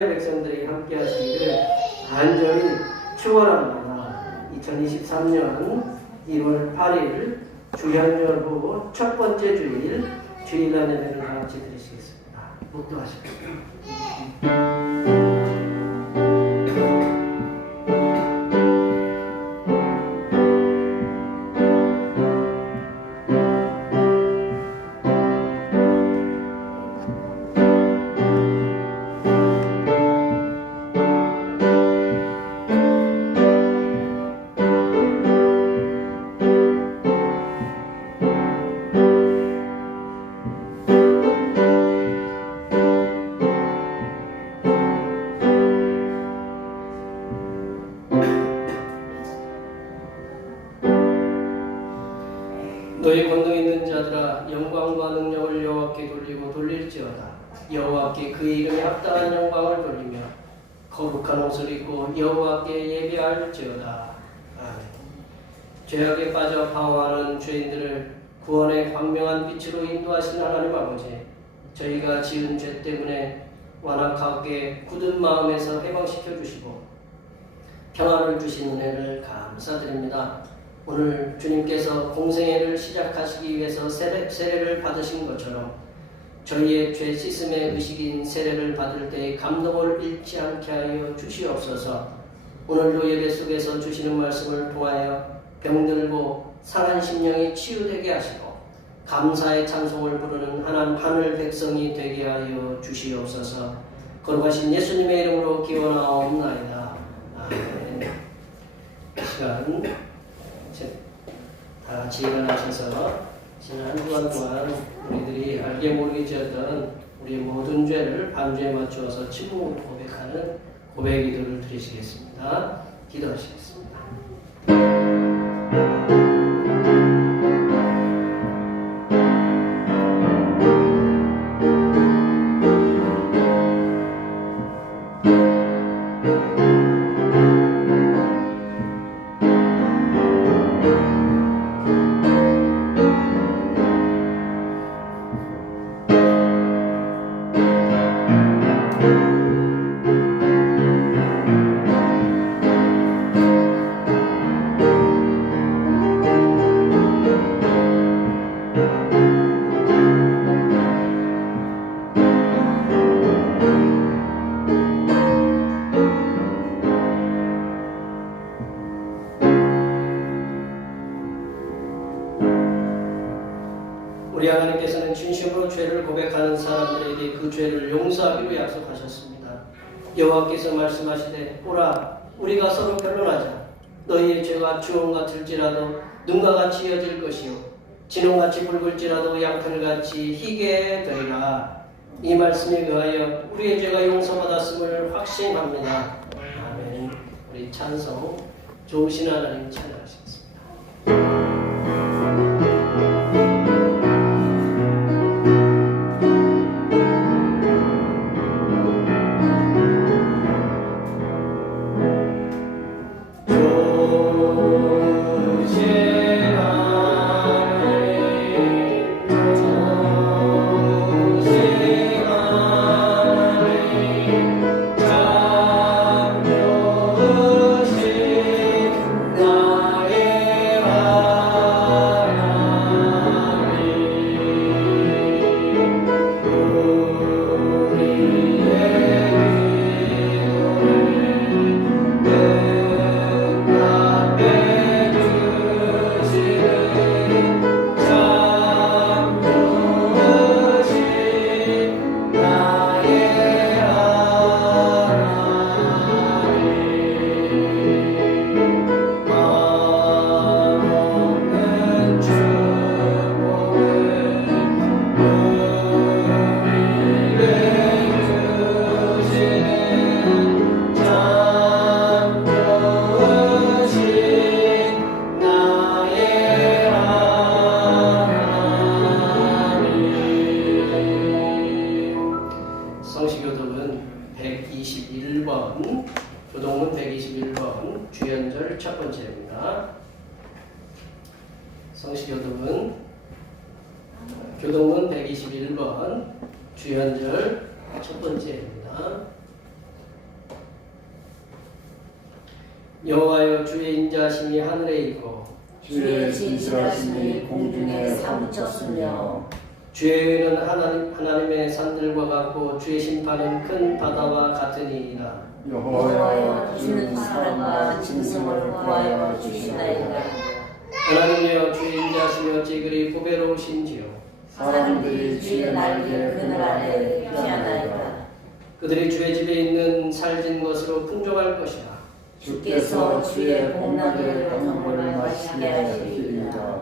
백성들이 함께 하시기를 간절히 축원합니다. 2023년 1월 8일 주현절 후 첫 번째 주일 주일날 예배를 다 같이 드리시겠습니다. 묵도하십시오. 너희 권능 있는 자들아 영광과 능력을 여호와께 돌리고 돌릴지어다. 여호와께 그의 이름에 합당한 영광을 돌리며 거룩한 옷을 입고 여호와께 예배할지어다. 아멘. 죄악에 빠져 방황하는 죄인들을 구원의 광명한 빛으로 인도하신 하나님 아버지, 저희가 지은 죄 때문에 완악하게 굳은 마음에서 해방시켜 주시고 평안을 주신 은혜를 감사드립니다. 오늘 주님께서 공생애를 시작하시기 위해서 세례를 받으신 것처럼 저희의 죄 씻음의 의식인 세례를 받을 때의 감동을 잃지 않게 하여 주시옵소서. 오늘도 예배 속에서 주시는 말씀을 통하여 병들고 상한 심령이 치유되게 하시고 감사의 찬송을 부르는 하늘 백성이 되게 하여 주시옵소서. 거룩하신 예수님의 이름으로 기원하옵나이다. 아멘. 이 시간 다 같이 일어나셔서 지난 한 주간 동안 우리들이 알게 모르게 지었던 우리의 모든 죄를 반주에 맞추어서 침묵으로 고백하는 고백 기도를 드리시겠습니다. 기도하시겠습니다. 우리 하나님께서는 진심으로 죄를 고백하는 사람들에게 그 죄를 용서하기로 약속하셨습니다. 여호와께서 말씀하시되 보라 우리가 서로 변론하자. 너희의 죄가 주홍 같을지라도 눈과 같이 이어질 것이요 진홍같이 붉을지라도 양털같이 희게 되리라. 이 말씀에 의하여 우리의 죄가 용서받았음을 확신합니다. 아멘. 우리 찬송 좋으신 하나님 찬양하시겠습니다. 성시교독은 121번, 교독문 121번, 주연절 첫 번째입니다. 성시교독은 교독문 121번, 주연절 첫 번째입니다. 여호와여 주의 인자하심이 하늘에 있고 주의 진실하심이 공중에 사무쳤으며 주의 의는 하나님의 산들과 같고 주의 심판은 큰 바다와 같으니이다. 여호와여 주는 사랑과 진심을 구하여 주시나이다. 하나님이여 주의 인자하시며 어찌 그리 보배로우신지요. 사람들이 주의 날개 그늘 아래 피하나이다. 그들이 주의 집에 있는 살진 것으로 풍족할 것이라. 주께서 주의 복락의 강물을 마시게 하시리이다.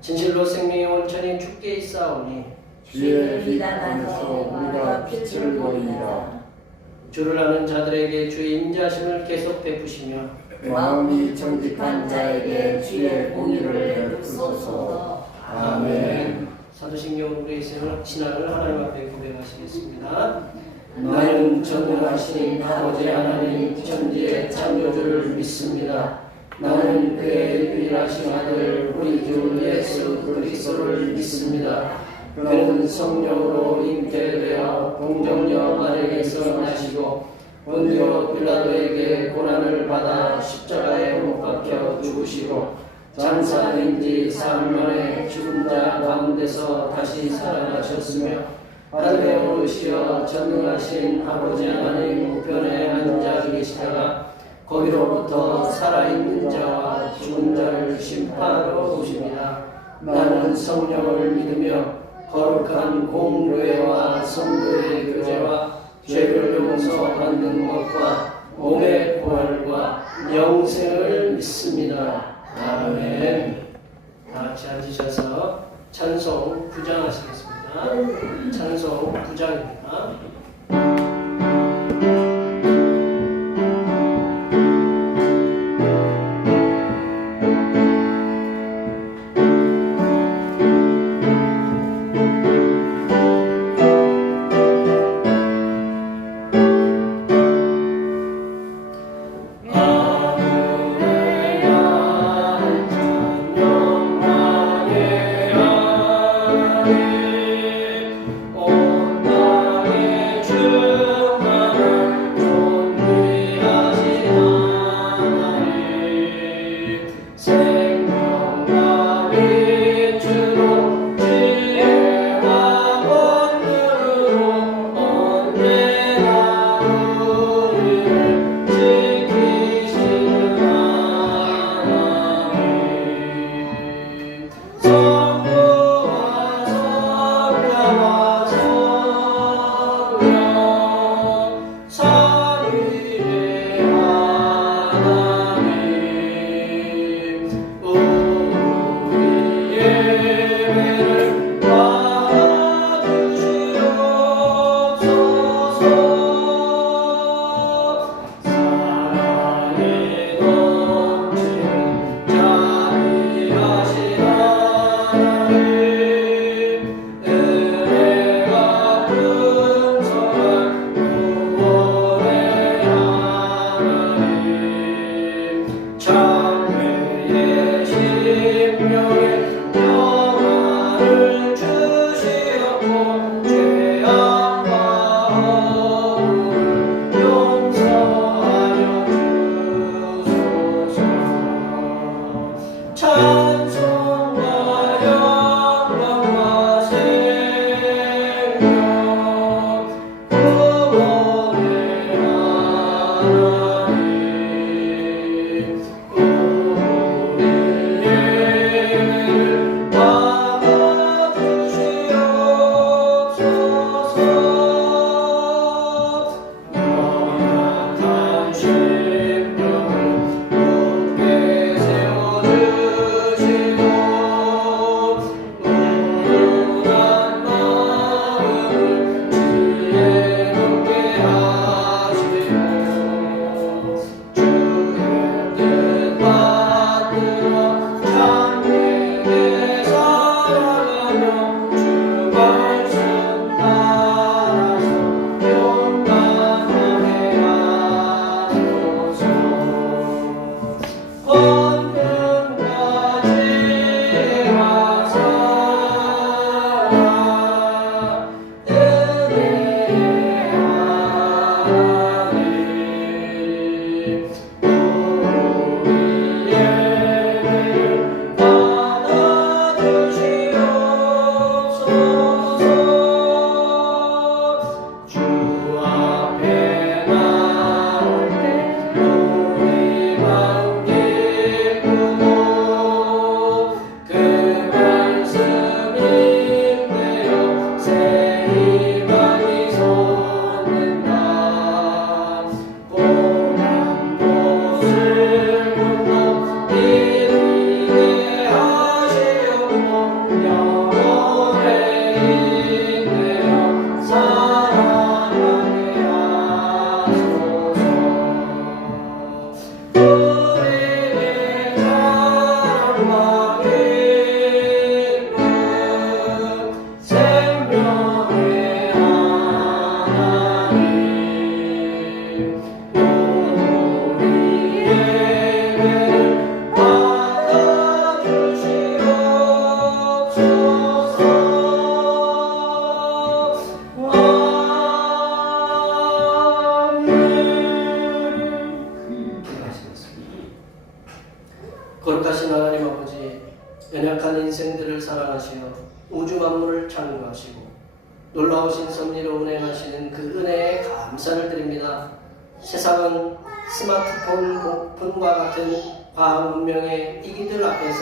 진실로 생명의 원천이 주께 있사오니 주의 비단 안에서 우리가 빛을 보이리라. 주를 아는 자들에게 주의 인자하심을 계속 베푸시며 마음이 정직한 자에게 주의 공의를 베푸소서. 아멘. 사도신경 우리의 신앙을 하나님 앞에 고백하시겠습니다. 나는 전능하신 아버지 하나님 천지의 창조주를 믿습니다. 나는 그의 유일하신 아들 우리 주 예수 그리스도를 믿습니다. 그는 성령으로 잉태되어 동정녀 마리아에서 나시고 본디오 빌라도에게 고난을 받아 십자가에 못 박혀 죽으시고 장사된 지 사흘 만에 죽은 자 가운데서 다시 살아나셨으며 하늘에 오르시어 전능하신 아버지 하나님 우편에 앉아 계시다가 거기로부터 살아있는 자와 죽은 자를 심판하러 오십니다. 나는 성령을 믿으며 거룩한 공교회와 성도의 교제와 죄를 용서받는 것과 몸의 부활과 영생을 믿습니다. 아멘. 다 같이 앉으셔서 찬송 9장 하시겠습니다. 찬송 9장입니다. 온 땅에 연약한 인생들을 사랑하시어 우주 만물을 창조하시고 놀라우신 섭리로 운행하시는 그 은혜에 감사를 드립니다. 세상은 스마트폰과 같은 과학 문명의 이기들 앞에서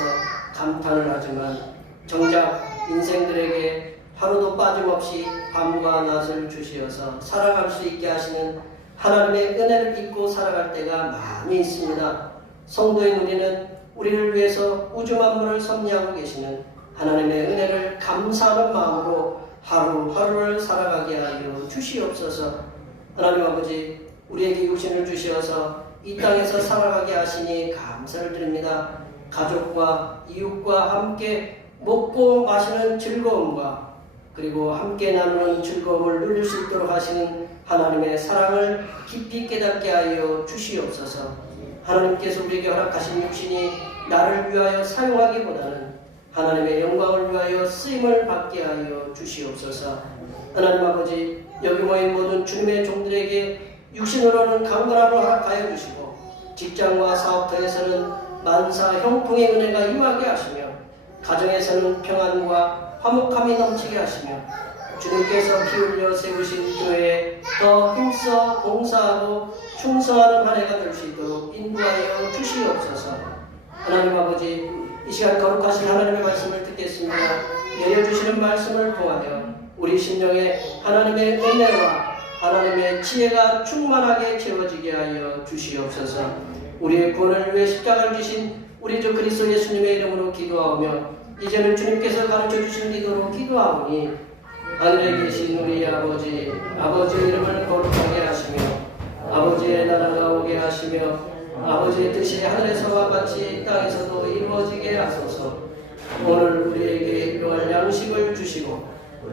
감탄을 하지만 정작 인생들에게 하루도 빠짐없이 밤과 낮을 주시어서 살아갈 수 있게 하시는 하나님의 은혜를 잊고 살아갈 때가 많이 있습니다. 성도인 우리는 우리를 위해서 우주 만물을 섭리하고 계시는 하나님의 은혜를 감사하는 마음으로 하루하루를 살아가게 하여 주시옵소서. 하나님 아버지, 우리에게 육신을 주시어서 이 땅에서 살아가게 하시니 감사를 드립니다. 가족과 이웃과 함께 먹고 마시는 즐거움과 그리고 함께 나누는 즐거움을 누릴 수 있도록 하시는 하나님의 사랑을 깊이 깨닫게 하여 주시옵소서. 하나님께서 우리에게 허락하신 육신이 나를 위하여 사용하기보다는 하나님의 영광을 위하여 쓰임을 받게 하여 주시옵소서. 하나님 아버지, 여기 모인 모든 주님의 종들에게 육신으로는 강건함을 허락하여 주시고 직장과 사업터에서는 만사 형통의 은혜가 임하게 하시며 가정에서는 평안과 화목함이 넘치게 하시며 주님께서 피 흘려 세우신 교회에 더 힘써 봉사하고 충성하는 한 해가 될 수 있도록 인도하여 주시옵소서. 하나님 아버지, 이 시간 거룩하신 하나님의 말씀을 듣겠습니다. 내려주시는 말씀을 통하여 우리 심령에 하나님의 은혜와 하나님의 지혜가 충만하게 채워지게 하여 주시옵소서. 우리의 구원을 위해 십자가를 지신 우리 주 그리스도 예수님의 이름으로 기도하오며 이제는 주님께서 가르쳐 주신 기도로 기도하오니 하늘에 계신 우리 아버지, 아버지의 이름을 거룩하게 하시며 아버지의 나라가 오게 하시며 아버지의 뜻이 하늘에서와 같이 땅에서도 이루어지게 하소서. 오늘 우리에게 일용할 양식을 주시고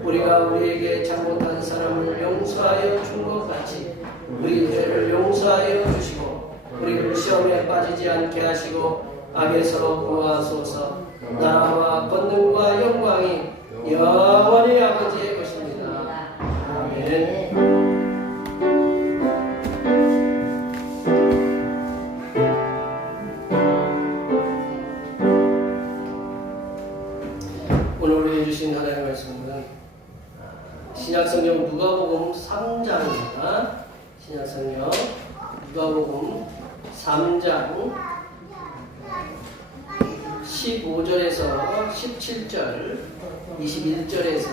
우리가 우리에게 잘못한 사람을 용서하여 준 것 같이 우리 죄를 용서하여 주시고 우리를 시험에 빠지지 않게 하시고 악에서 구하소서. 나라와 권능과 영광이 영원히 아버지의 것입니다. 아멘. 오늘 우리 주신 하나님의 말씀은 신약성경 누가복음 3장입니다. 신약성경 누가복음 3장 15절에서 17절, 21절에서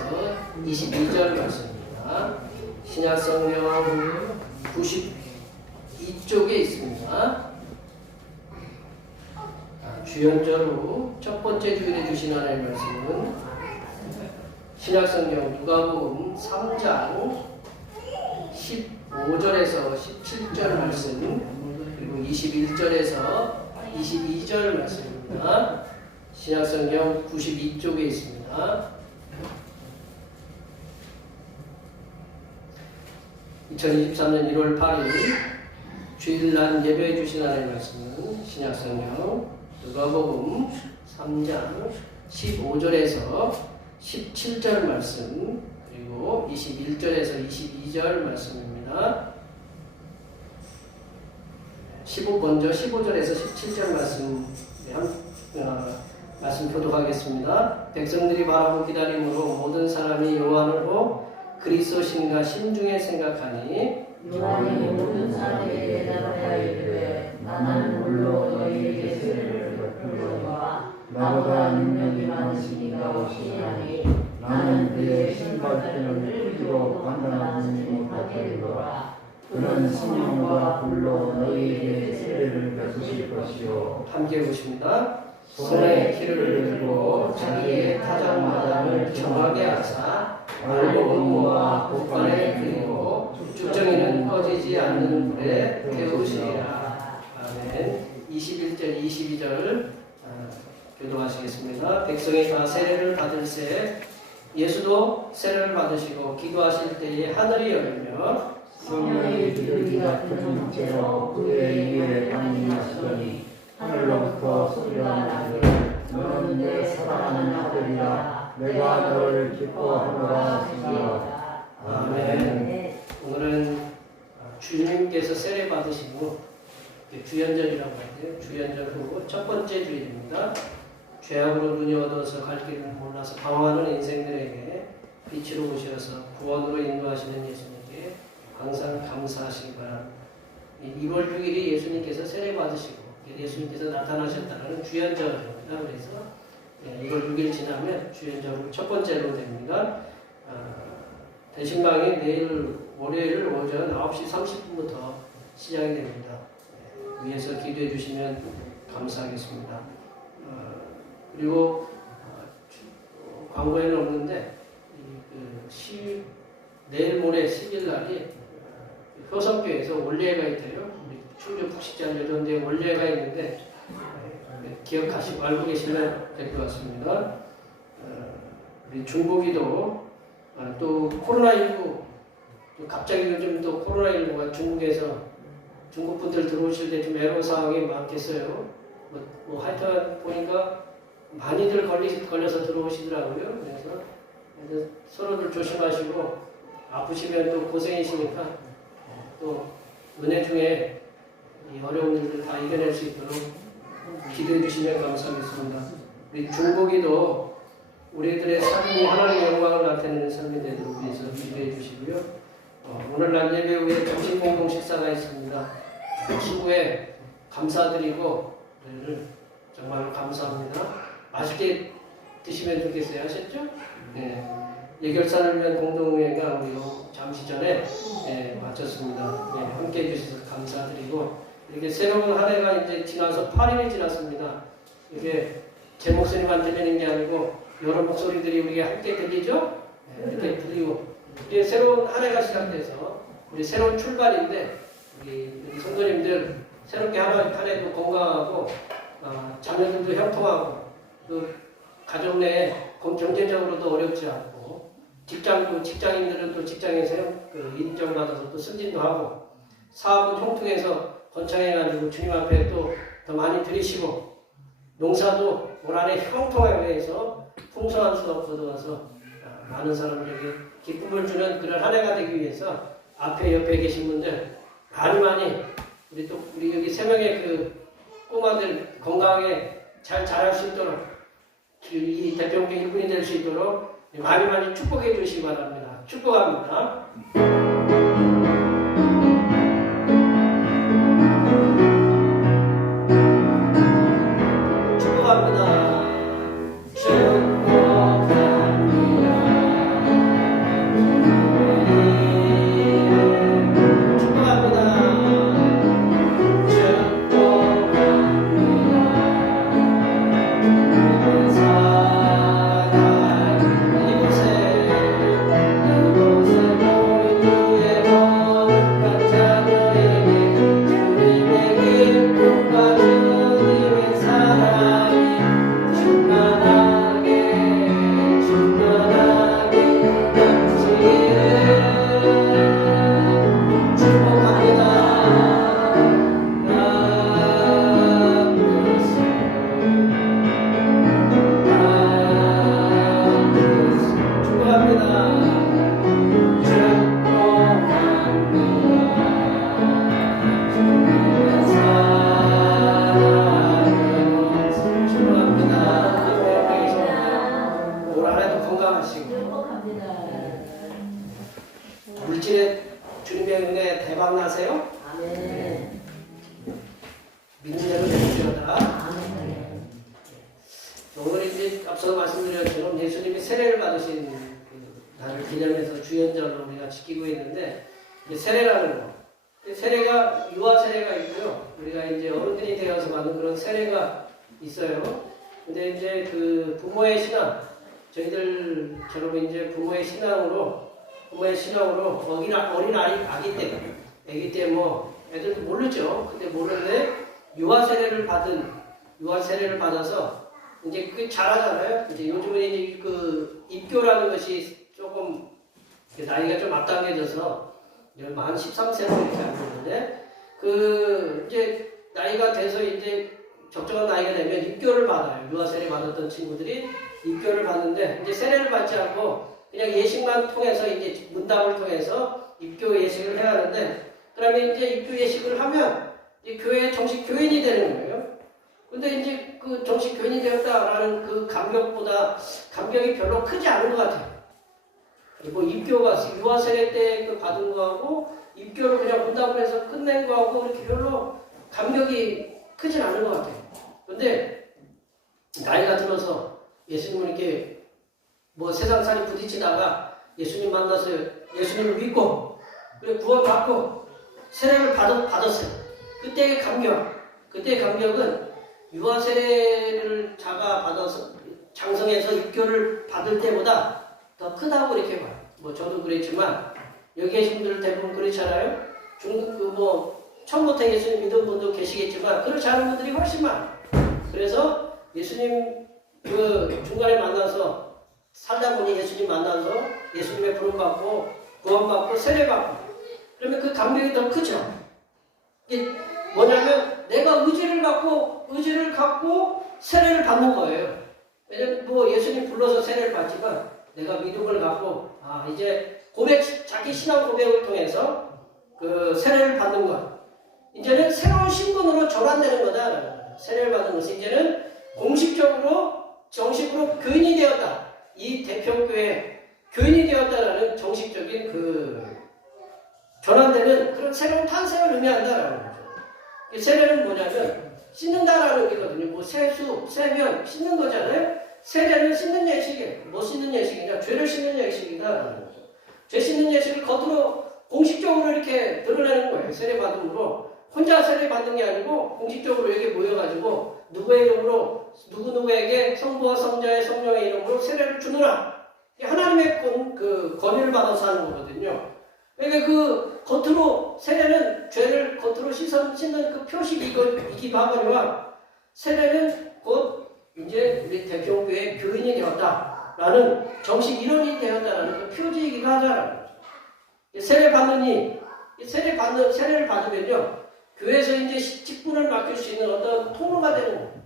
22절 말씀입니다. 신약성경 92쪽에 있습니다. 주연절로 첫 번째 주일에 주신 하나님의 말씀은 신약성경 누가복음 3장 15절에서 17절 말씀 그리고 21절에서 22절 말씀입니다. 신약성경 92쪽에 있습니다. 2023년 1월 8일 주일날 예배해 주신 하나님의 말씀은 신약성경 누가복음 3장 15절에서 17절 말씀 그리고 21절에서 22절 말씀입니다. 먼저 15절에서 17절 말씀 말씀 교독하겠습니다. 백성들이 바라고 기다림으로 모든 사람이 요한을 보고 그리스도신가 심중에 생각하니 요한이 모든 사람에게 대답하여 이르되 나는 물로 너희에게 세례를 베풀거니와 나보다 능력이 많으신 이가 오시나니 나는 그의 신발끈을 풀기로 판단하지 못하겠노라. 그는 성령과 불로 너희에게 세례를 베푸실 것이요. 함께 보십니다. 손에 키를 들고 자기의 타작마당을 정하게 하사 알곡음모와 곡간에 그리고 쭉정이는 꺼지지 않는 불에 태우시리라. 아멘. 21절 22절 교도하시겠습니다. 백성이 다 세례를 받을새 예수도 세례를 받으시고 기도하실 때에 하늘이 열리며 성령이 비둘기 같은 형체로 그의 위에 강림하시더니 하늘로부터 소리가 나기를 너는 내 사랑하는 아들이라 내가 너를 기뻐하노라 하시니라. 아멘. 오늘은 주님께서 세례 받으시고 주연절이라고 하는데요. 주연절 후 첫 번째 주일입니다. 죄악으로 눈이 어두워서 갈 길을 몰라서 방황하는 인생들에게 빛으로 오셔서 구원으로 인도하시는 예수님께 항상 감사하시기 바랍니다. 2월 6일이 예수님께서 세례 받으시고 예수님께서 나타나셨다는 주연절입니다. 그래서 2월 6일 지나면 주연절 첫 번째로 됩니다. 대신방이 내일 월요일 오전 9시 30분부터 시작이 됩니다. 위에서 기도해 주시면 감사하겠습니다. 그리고 광고에는 없는데 내일 모레 10일 날이 효성교회에서 원례가 있대요. 우리 충주 북식자 여전대 원례가 있는데 기억하시고 알고 계시면 될 것 같습니다. 우리 중국이도 또 코로나19 또 갑자기 요즘 또 코로나19가 중국에서 중국 분들 들어오실 때 좀 애로 사항이 많겠어요. 뭐 하여튼 보니까 많이들 걸려서 들어오시더라고요. 그래서 서로들 조심하시고 아프시면 또 고생이시니까 또 은혜 중에 이 어려운 일들 다 이겨낼 수 있도록 기도해 주시면 감사하겠습니다. 우리 중복이도 우리들의 삶이 하나님의 영광을 나타내는 삶이 되도록 위해서 기도해 주시고요. 오늘날 예배 후에 점심 공동 식사가 있습니다. 수고에 감사드리고 정말로 감사합니다. 맛있게 드시면 좋겠어요. 아셨죠? 네. 예결산을 위한 공동회가 우리 잠시 전에 마쳤습니다. 네, 함께 해주셔서 감사드리고 이렇게 새로운 한 해가 이제 지나서 8일이 지났습니다. 이게 제 목소리만 들리는 게 아니고 여러 목소리들이 우리가 함께 들리죠? 네, 이렇게 들리고 이제 새로운 한 해가 시작돼서 우리 새로운 출발인데 우리 성도님들 새롭게 한 해도 건강하고 자녀들도 형통하고 또 가정 내에 경제적으로도 어렵지 않고 직장인들은 또 직장에서 인정받아서 또 승진도 하고 사업은 형통해서 번창해가지고 주님 앞에 또 더 많이 드리시고 농사도 올 한해 형통하게 해서 풍성한 수확 거두어서 많은 사람들에게 기쁨을 주는 그런 한 해가 되기 위해서 앞에 옆에 계신 분들 많이 우리 여기 3명의 그 꼬마들 건강하게 잘 자랄 수 있도록 이 대표님께 일꾼이 될 수 있도록 많이 축복해 주시기 바랍니다. 축복합니다. 축복합니다. 물질의 주님의 은혜 대박 나세요? 아멘. 믿는 대로 되시려다. 아멘. 오늘 이제 앞서 말씀드린 것처럼 예수님이 세례를 받으신 그 날을 기념해서 주연절로 우리가 지키고 있는데 세례라는 거. 세례가 유아 세례가 있고요. 우리가 이제 어른들이 되어서 받는 그런 세례가 있어요. 근데 이제 그 부모의 신앙, 저희들처럼 이제 부모의 신앙으로 어린 아기 때 뭐 애들도 모르죠. 근데 모르는데 유아 세례를 받아서 이제 그게 잘하잖아요. 이제 요즘은 이제 그 입교라는 것이 조금 나이가 좀 앞당겨져서 만 13세로 이렇게 알고 있는데 그 이제 나이가 돼서 이제 적정한 나이가 되면 입교를 받아요. 유아 세례 받았던 친구들이 입교를 받는데 이제 세례를 받지 않고 그냥 예식만 통해서 이제 문답을 통해서 입교 예식을 해야 하는데 그러면 이제 입교 예식을 하면 이제 교회 정식 교인이 되는 거예요. 근데 이제 그 정식 교인이 되었다라는 그 감격이 별로 크지 않은 것 같아요. 그리고 입교가 유아 세례 때 그 받은 거하고 입교를 그냥 문답을 해서 끝낸 거하고 이렇게 별로 감격이 크진 않은 것 같아요. 근데 나이가 들어서 예수님을 이렇게 뭐 세상살이 부딪히다가 예수님 만나서 예수님을 믿고 그리고 구원받고 세례를 받았어요. 그때의 감격은 유아 세례를 자가 받아서 장성해서 입교를 받을 때보다 더 크다고 이렇게 봐요. 뭐 저도 그랬지만 여기 계신 분들 대부분 그렇잖아요. 처음부터 예수님 믿은 분도 계시겠지만 그렇지 않은 분들이 훨씬 많아요. 그래서 예수님 그 중간에 만나서 살다 보니 예수님 만나서 예수님의 부름받고 구원받고 세례받고 그러면 그 감격이 더 크죠. 이게 뭐냐면 내가 의지를 갖고 세례를 받는 거예요. 왜냐면 뭐 예수님 불러서 세례를 받지만 내가 믿음을 갖고 이제 자기 신앙 고백을 통해서 그 세례를 받는 것. 이제는 새로운 신분으로 전환되는 거다. 세례를 받는 것은 이제는 정식으로 교인이 되었다. 이 대평교회 교인이 되었다라는 정식적인 그 전환되는 그런 새로운 탄생을 의미한다라는 거죠. 세례는 뭐냐면 씻는다라는 의미거든요. 뭐 세면 씻는 거잖아요. 세례는 씻는 예식이에요. 뭐 씻는 예식이냐? 죄를 씻는 예식이다라는 거죠. 죄 씻는 예식을 겉으로 공식적으로 이렇게 드러내는 거예요. 세례 받음으로 혼자 세례 받는 게 아니고 공식적으로 여기 모여가지고 누구의 이름으로 누구에게 성부와 성자의 성령의 이름으로 세례를 주느라 하나님의 권위를 받아서 하는 거거든요. 그러니까 그 겉으로 세례는 죄를 겉으로 씻는 그 표식이기도 하거니와 세례는 곧 이제 우리 대평교회 교인이 되었다라는 정식 일원이 되었다라는 그 표지이기도 하다라는 거죠. 세례를 받으면요 교회에서 이제 직분을 맡길 수 있는 어떤 통로가 되는 거예요.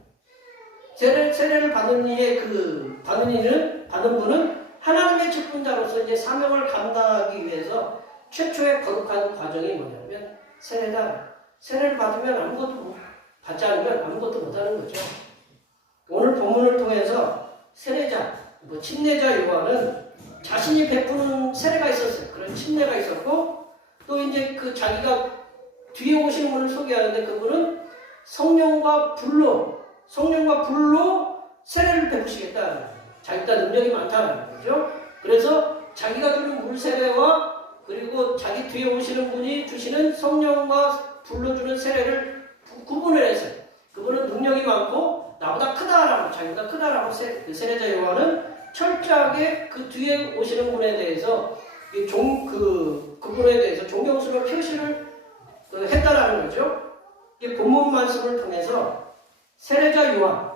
세례를 받는 분은 하나님의 직분자로서 이제 사명을 감당하기 위해서 최초의 거룩한 과정이 뭐냐면 세례다. 세례를 받으면 받지 않으면 아무것도 못하는 거죠. 오늘 본문을 통해서 세례자, 침례자 요한은 자신이 베푸는 세례가 있었어요. 그런 침례가 있었고 또 이제 그 자기가 뒤에 오시는 분을 소개하는데 그분은 성령과 불로 세례를 베푸시겠다. 자기가 능력이 많다는 거죠. 그래서 자기가 주는 물 세례와 그리고 자기 뒤에 오시는 분이 주시는 성령과 불로 주는 세례를 구분을 했어요. 그분은 능력이 많고 나보다 크다라고 자기가 크다라고 그 세례자 요한은 철저하게 그 뒤에 오시는 분에 대해서 그분에 대해서 존경스러운 표시를 했다라는 거죠. 이 본문 말씀을 통해서 세례자 요한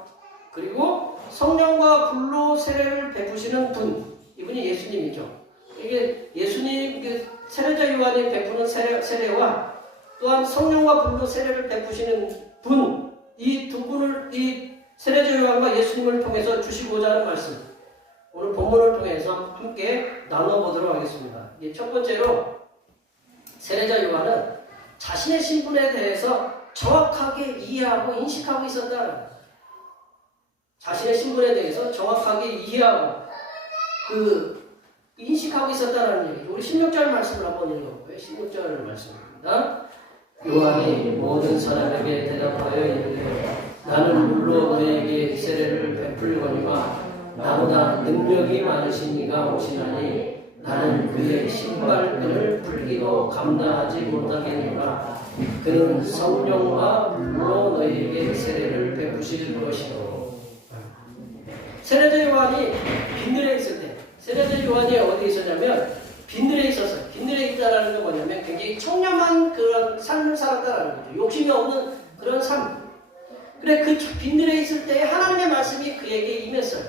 그리고 성령과 불로 세례를 베푸시는 분 이분이 예수님이죠. 이게 예수님 세례자 요한이 베푸는 세례와 또한 성령과 불로 세례를 베푸시는 분 이 두 분을 이 세례자 요한과 예수님을 통해서 주시고자 하는 말씀 오늘 본문을 통해서 함께 나눠보도록 하겠습니다. 첫 번째로 세례자 요한은 자신의 신분에 대해서 정확하게 이해하고 인식하고 있었다. 자신의 신분에 대해서 정확하게 이해하고 인식하고 있었다는 얘기죠. 우리 16절 말씀을 한번 읽어볼까요? 16절 말씀입니다. 요한이 모든 사람에게 대답하여 이르되 나는 물로 너에게 세례를 베풀거니와 나보다 능력이 많으신 이가 오시나니 나는 그의 신발끈을 풀기도 감당하지 못하겠노라. 그는 성령과 물로 너희에게 세례를 베푸실 것이요. 세례자 요한이 빈들에 있을 때 세례자 요한이 어디에 있었냐면 빈들에 있었어요. 빈들에 있다라는 건 뭐냐면 굉장히 청렴한 그런 삶을 살았다라는 거죠. 욕심이 없는 그런 삶. 그래 그 빈들에 있을 때 하나님의 말씀이 그에게 임했어요.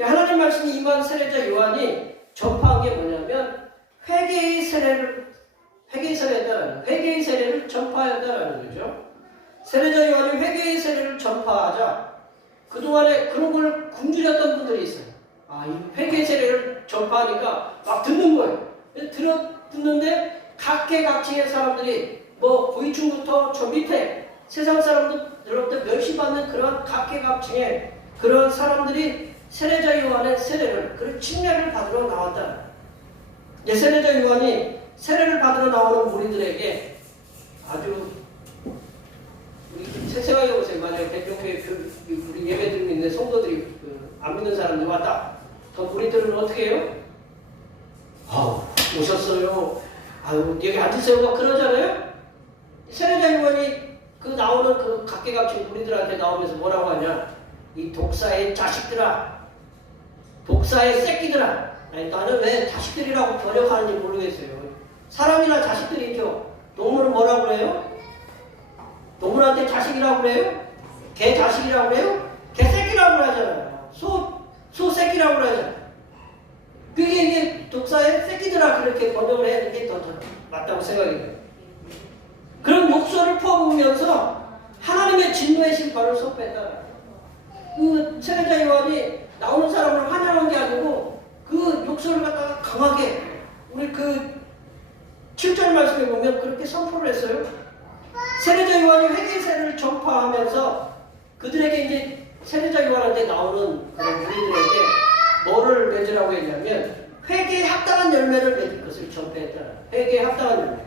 하나님 말씀이 임한 세례자 요한이 전파한 게 뭐냐면 회개의 세례를 전파했다라는 거죠. 세례자 요한이 회개의 세례를 전파하자 그동안에 그런 걸 굶주렸던 분들이 있어요. 이 회개의 세례를 전파하니까 막 듣는 거예요. 듣는데 각계각층의 사람들이 고위층부터 저 밑에 세상 사람들로부터 멸시받는 그러한 각계각층의 그런 사람들이 세례자 요한의 세례를, 그 침례를 받으러 나왔다. 이제 세례자 요한이 세례를 받으러 나오는 무리들에게 아주 우리 생각해 보세요. 만약에 대표교회 우리 예배 드리고 있는 성도들이 안 믿는 사람들이 왔다. 그 무리들은 어떻게 해요? 오셨어요. 아유, 여기 앉으세요. 막 그러잖아요. 세례자 요한이 그 나오는 그 각계각층 무리들한테 나오면서 뭐라고 하냐? 이 독사의 자식들아, 독사의 새끼들아. 아니, 나는 왜 자식들이라고 번역하는지 모르겠어요. 사람이나 자식들이죠. 동물은 뭐라고 그래요? 동물한테 자식이라고 그래요? 개 자식이라고 그래요? 개 새끼라고 하잖아요. 소 새끼라고 하잖아요. 그게 이게 독사의 새끼들아 그렇게 번역을 해야 되는 게 더 맞다고 생각이 돼요. 그런 욕설을 퍼부으면서 하나님의 진노의 심판을 선포했다. 그 세례자 요한이 나오는 사람을 환영한 게 아니고 그 욕설을 갖다가 강하게 우리 그 7절 말씀에 보면 그렇게 선포를 했어요. 세례자 요한이 회개 세례를 전파하면서 그들에게 이제 세례자 요한한테 나오는 그런 무리들에게 뭐를 맺으라고 했냐면 회개에 합당한 열매를 맺을 것을 전파했다. 회개에 합당한 열매.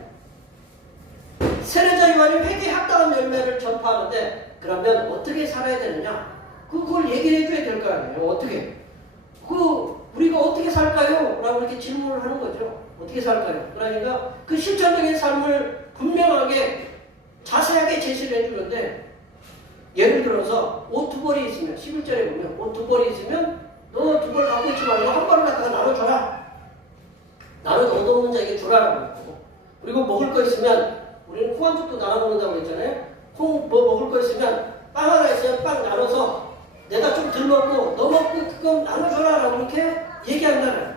세례자 요한이 회개에 합당한 열매를 전파하는데 그러면 어떻게 살아야 되느냐? 그걸 얘기를 해줘야 될 거 아니에요. 어떻게? 우리가 어떻게 살까요? 라고 이렇게 질문을 하는 거죠. 어떻게 살까요? 그러니까 그 실천적인 삶을 분명하게 자세하게 제시를 해주는데 예를 들어서 옷 두 벌이 있으면 11절에 보면 옷 두 벌이 있으면 너 두 벌 갖고 있지 말고 한 벌을 갖다가 나눠줘라. 나는 얻어먹는 자에게 주라라고 했고 그리고 먹을 거 있으면 우리는 콩 한 쪽도 나눠 먹는다고 했잖아요. 콩 뭐 먹을 거 있으면 빵 하나 있으면 빵 나눠서 내가 좀 덜 먹고 너 먹고 그거 나눠줘라라고 이렇게 얘기한다는.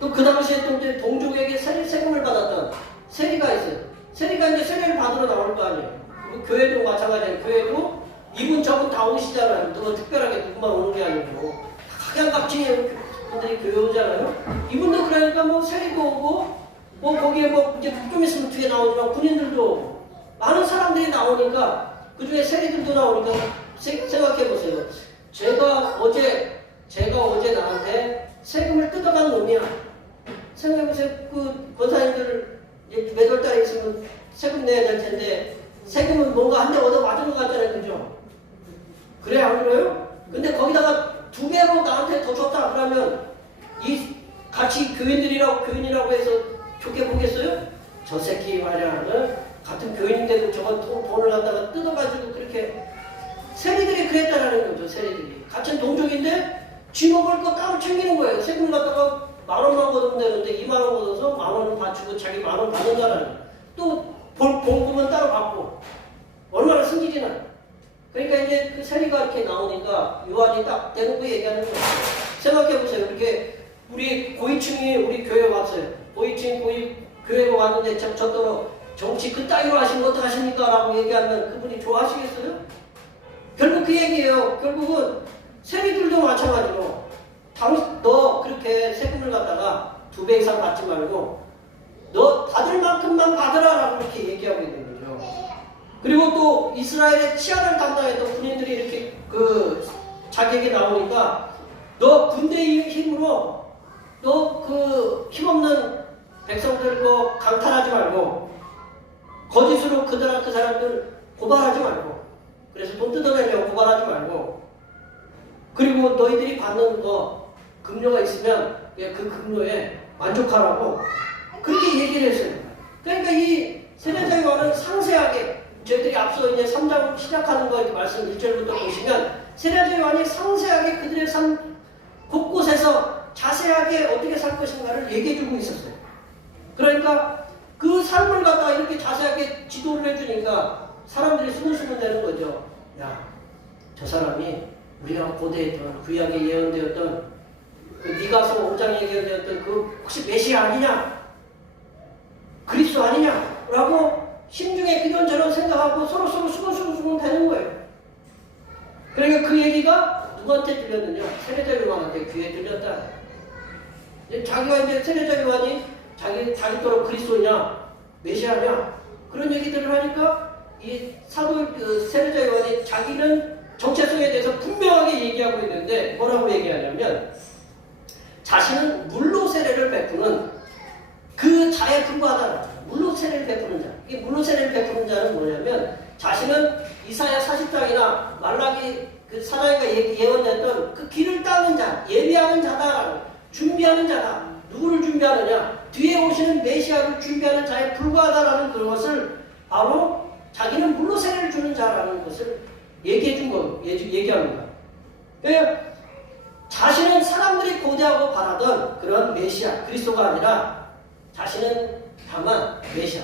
또 그 당시에 또 이제 동족에게 세금을 받았던 세리가 있어요. 세리가 이제 세례를 받으러 나올 거 아니에요. 교회도 마찬가지예요. 교회도 이분 저분 다 오시잖아요. 누가 특별하게 누구만 오는 게 아니고 각양각층의 분들이 교회 오잖아요. 이분도 그러니까 뭐 세리도 오고 뭐 거기에 뭐 이제 좀 있으면 뒤에 나오지만 군인들도 오고 많은 사람들이 나오니까 그 중에 세리들도 나오니까 생각해 보세요. 제가 어제 나한테 세금을 뜯어간 놈이야. 생각해 보세요. 그 권사님들 몇 월 달에 있으면 세금 내야 될 텐데 세금은 뭔가 한 대 얻어 맞은 것 같잖아요. 그죠? 그래 안 그래요? 근데 거기다가 두 배로 나한테 더 줬다 그러면 이 같이 교인이라고 해서 좋게 보겠어요? 저 새끼 말이야. 같은 교인인데도 저거 돈을 갖다가 뜯어가지고 그렇게 세리들이 그랬다라는 거죠. 세리들이 같은 동족인데 쥐 먹을 거 따로 챙기는 거예요. 세금을 갖다가 10,000원만 걷으면 되는데 2만 원 걷어서 10,000원 받치고 자기 10,000원 받는다라는 거예요. 또 봉급은 따로 받고 얼마나 승질이 나. 그러니까 이제 그 세리가 이렇게 나오니까 요한이 딱 대놓고 얘기하는 거예요. 생각해보세요. 이렇게 우리 고위층이 우리 교회에 왔어요. 고위층 교회가 왔는데 저더러 정치 그따위로 하시면 어떡하십니까? 라고 얘기하면 그분이 좋아하시겠어요? 결국 그 얘기예요. 결국은 세리들도 마찬가지로 너 그렇게 세금을 갖다가 2배 이상 받지 말고 너 받을 만큼만 받으라 라고 이렇게 얘기하고 있는 거죠. 그리고 또 이스라엘의 치안을 담당했던 군인들이 이렇게 자기에게 나오니까 너 군대의 힘으로 너 그 힘없는 백성들 강탈하지 말고 거짓으로 그 사람들 고발하지 말고 그래서 돈 뜯어내려고 고발하지 말고 그리고 너희들이 받는 급료가 있으면 그 급료에 만족하라고 그렇게 얘기를 했어요. 그러니까 이 세례자 요한은 상세하게 저희들이 앞서 이제 3장 시작하는 거 이렇게 말씀 1절부터 보시면 세례자 요한이 상세하게 그들의 삶 곳곳에서 자세하게 어떻게 살 것인가를 얘기해주고 있었어요. 그러니까 그 삶을 갖다가 이렇게 자세하게 지도를 해주니까 사람들이 수근수근 되는 거죠. 야, 저 사람이 우리가 고대했던 구약에 예언되었던 그 미가서 5장에 예언되었던 그 혹시 메시아 아니냐? 그리스도 아니냐? 라고 심중에 이런저런 생각하고 서로 수근수근 되는 거예요. 그러니까 그 얘기가 누구한테 들렸느냐? 세례자 요한한테 귀에 들렸다. 자기가 이제 세례자 요한이 자기처럼 그리스도냐? 메시아냐? 그런 얘기들을 하니까 이 사도 세례자 요한이 자기는 정체성에 대해서 분명하게 얘기하고 있는데 뭐라고 얘기하냐면 자신은 물로 세례를 베푸는 그 자에 불과하다. 물로 세례를 베푸는 자. 이 물로 세례를 베푸는 자는 뭐냐면 자신은 이사야 40장이나 말라기 그 사장이가 예언했던 그 길을 닦는 자, 예비하는 자다. 준비하는 자다. 누구를 준비하느냐? 뒤에 오시는 메시아를 준비하는 자에 불과하다라는 그것을 바로 자기는 물로 세례를 주는 자라는 것을 얘기해 준 거, 얘기합니다. 그러니까 자신은 사람들이 고대하고 바라던 그런 메시아, 그리스도가 아니라 자신은 다만 메시아,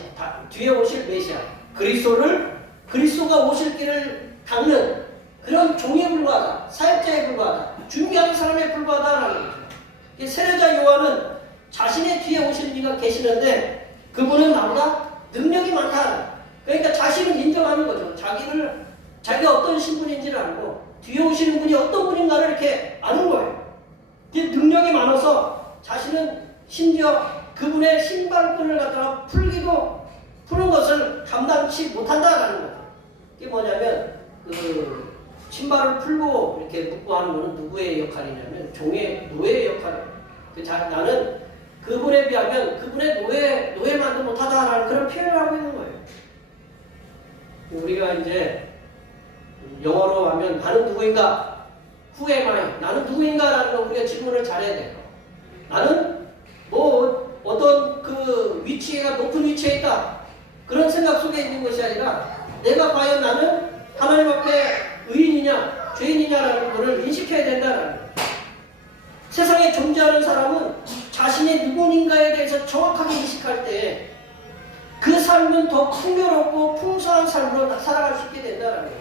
뒤에 오실 메시아, 그리스도가 오실 길을 닦는 그런 종에 불과하다, 사역자에 불과하다, 준비하는 사람에 불과하다라는 거죠. 세례자 요한은 자신의 뒤에 오실 이가 계시는데 그분은 나보다 능력이 많다. 그러니까 자신은 인정하는 거죠. 자기가 어떤 신분인지를 알고 뒤에 오시는 분이 어떤 분인가를 이렇게 아는 거예요. 능력이 많아서 자신은 심지어 그분의 신발끈을 갖다가 푸는 것을 감당치 못한다라는 거죠. 이게 뭐냐면 그 신발을 풀고 이렇게 묶고 하는 것은 누구의 역할이냐면 종의 노예의 역할이에요. 나는 그분에 비하면 그분의 노예만도 못하다라는 그런 표현을 하고 있는 거예요. 우리가 이제 영어로 하면 나는 누구인가? Who am I? 나는 누구인가라는 거 우리가 질문을 잘해야 돼요. 나는 뭐 어떤 그 위치가 높은 위치에 있다. 그런 생각 속에 있는 것이 아니라 내가 과연 나는 하나님 앞에 의인이냐 죄인이냐라는 것을 인식해야 된다라는 거예요. 세상에 존재하는 사람은 자신이 누구인가에 대해서 정확하게 인식할 때 그 삶은 더 풍요롭고 풍성한 삶으로 살아갈 수 있게 된다는 거예요.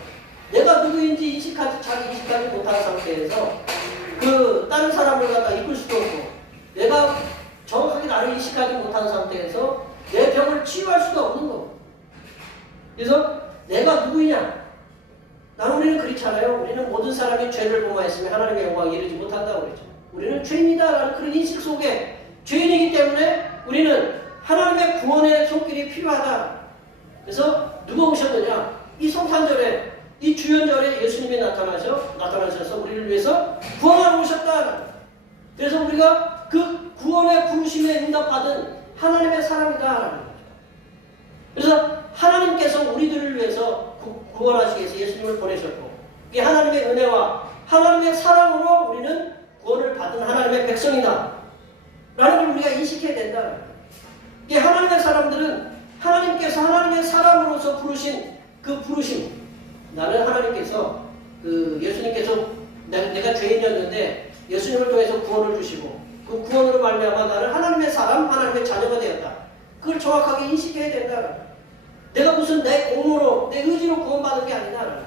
내가 누구인지 자기 인식하지 못하는 상태에서 그 다른 사람을 갖다 이끌 수도 없고 내가 정확하게 나를 인식하지 못하는 상태에서 내 병을 치유할 수도 없는 거고. 그래서 내가 누구이냐? 우리는 그렇잖아요. 우리는 모든 사람이 죄를 범하였으면 하나님의 영광에 이르지 못한다고 그랬죠. 우리는 죄인이다라는 그런 인식 속에 죄인이기 때문에 우리는 하나님의 구원의 손길이 필요하다. 그래서 누가 오셨느냐? 이 성탄절에 이 주연절에 예수님이 나타나셔서 우리를 위해서 구원하러 오셨다. 그래서 우리가 그 구원의 부르심에 응답받은 하나님의 사람이다. 그래서 하나님께서 우리들을 위해서 구원하시기 위해서 예수님을 보내셨고 이 하나님의 은혜와 하나님의 사랑으로 우리는 구원을 받은 하나님의 백성이다. 라는 걸 우리가 인식해야 된다. 이 하나님의 사람들은 하나님께서 하나님의 사람으로서 부르신 그 부르심. 나는 하나님께서 예수님께서 내가 죄인이었는데 예수님을 통해서 구원을 주시고 그 구원으로 말미암아 나는 하나님의 사람, 하나님의 자녀가 되었다. 그걸 정확하게 인식해야 된다. 내가 무슨 내 공로로, 내 의지로 구원받은 게 아니다.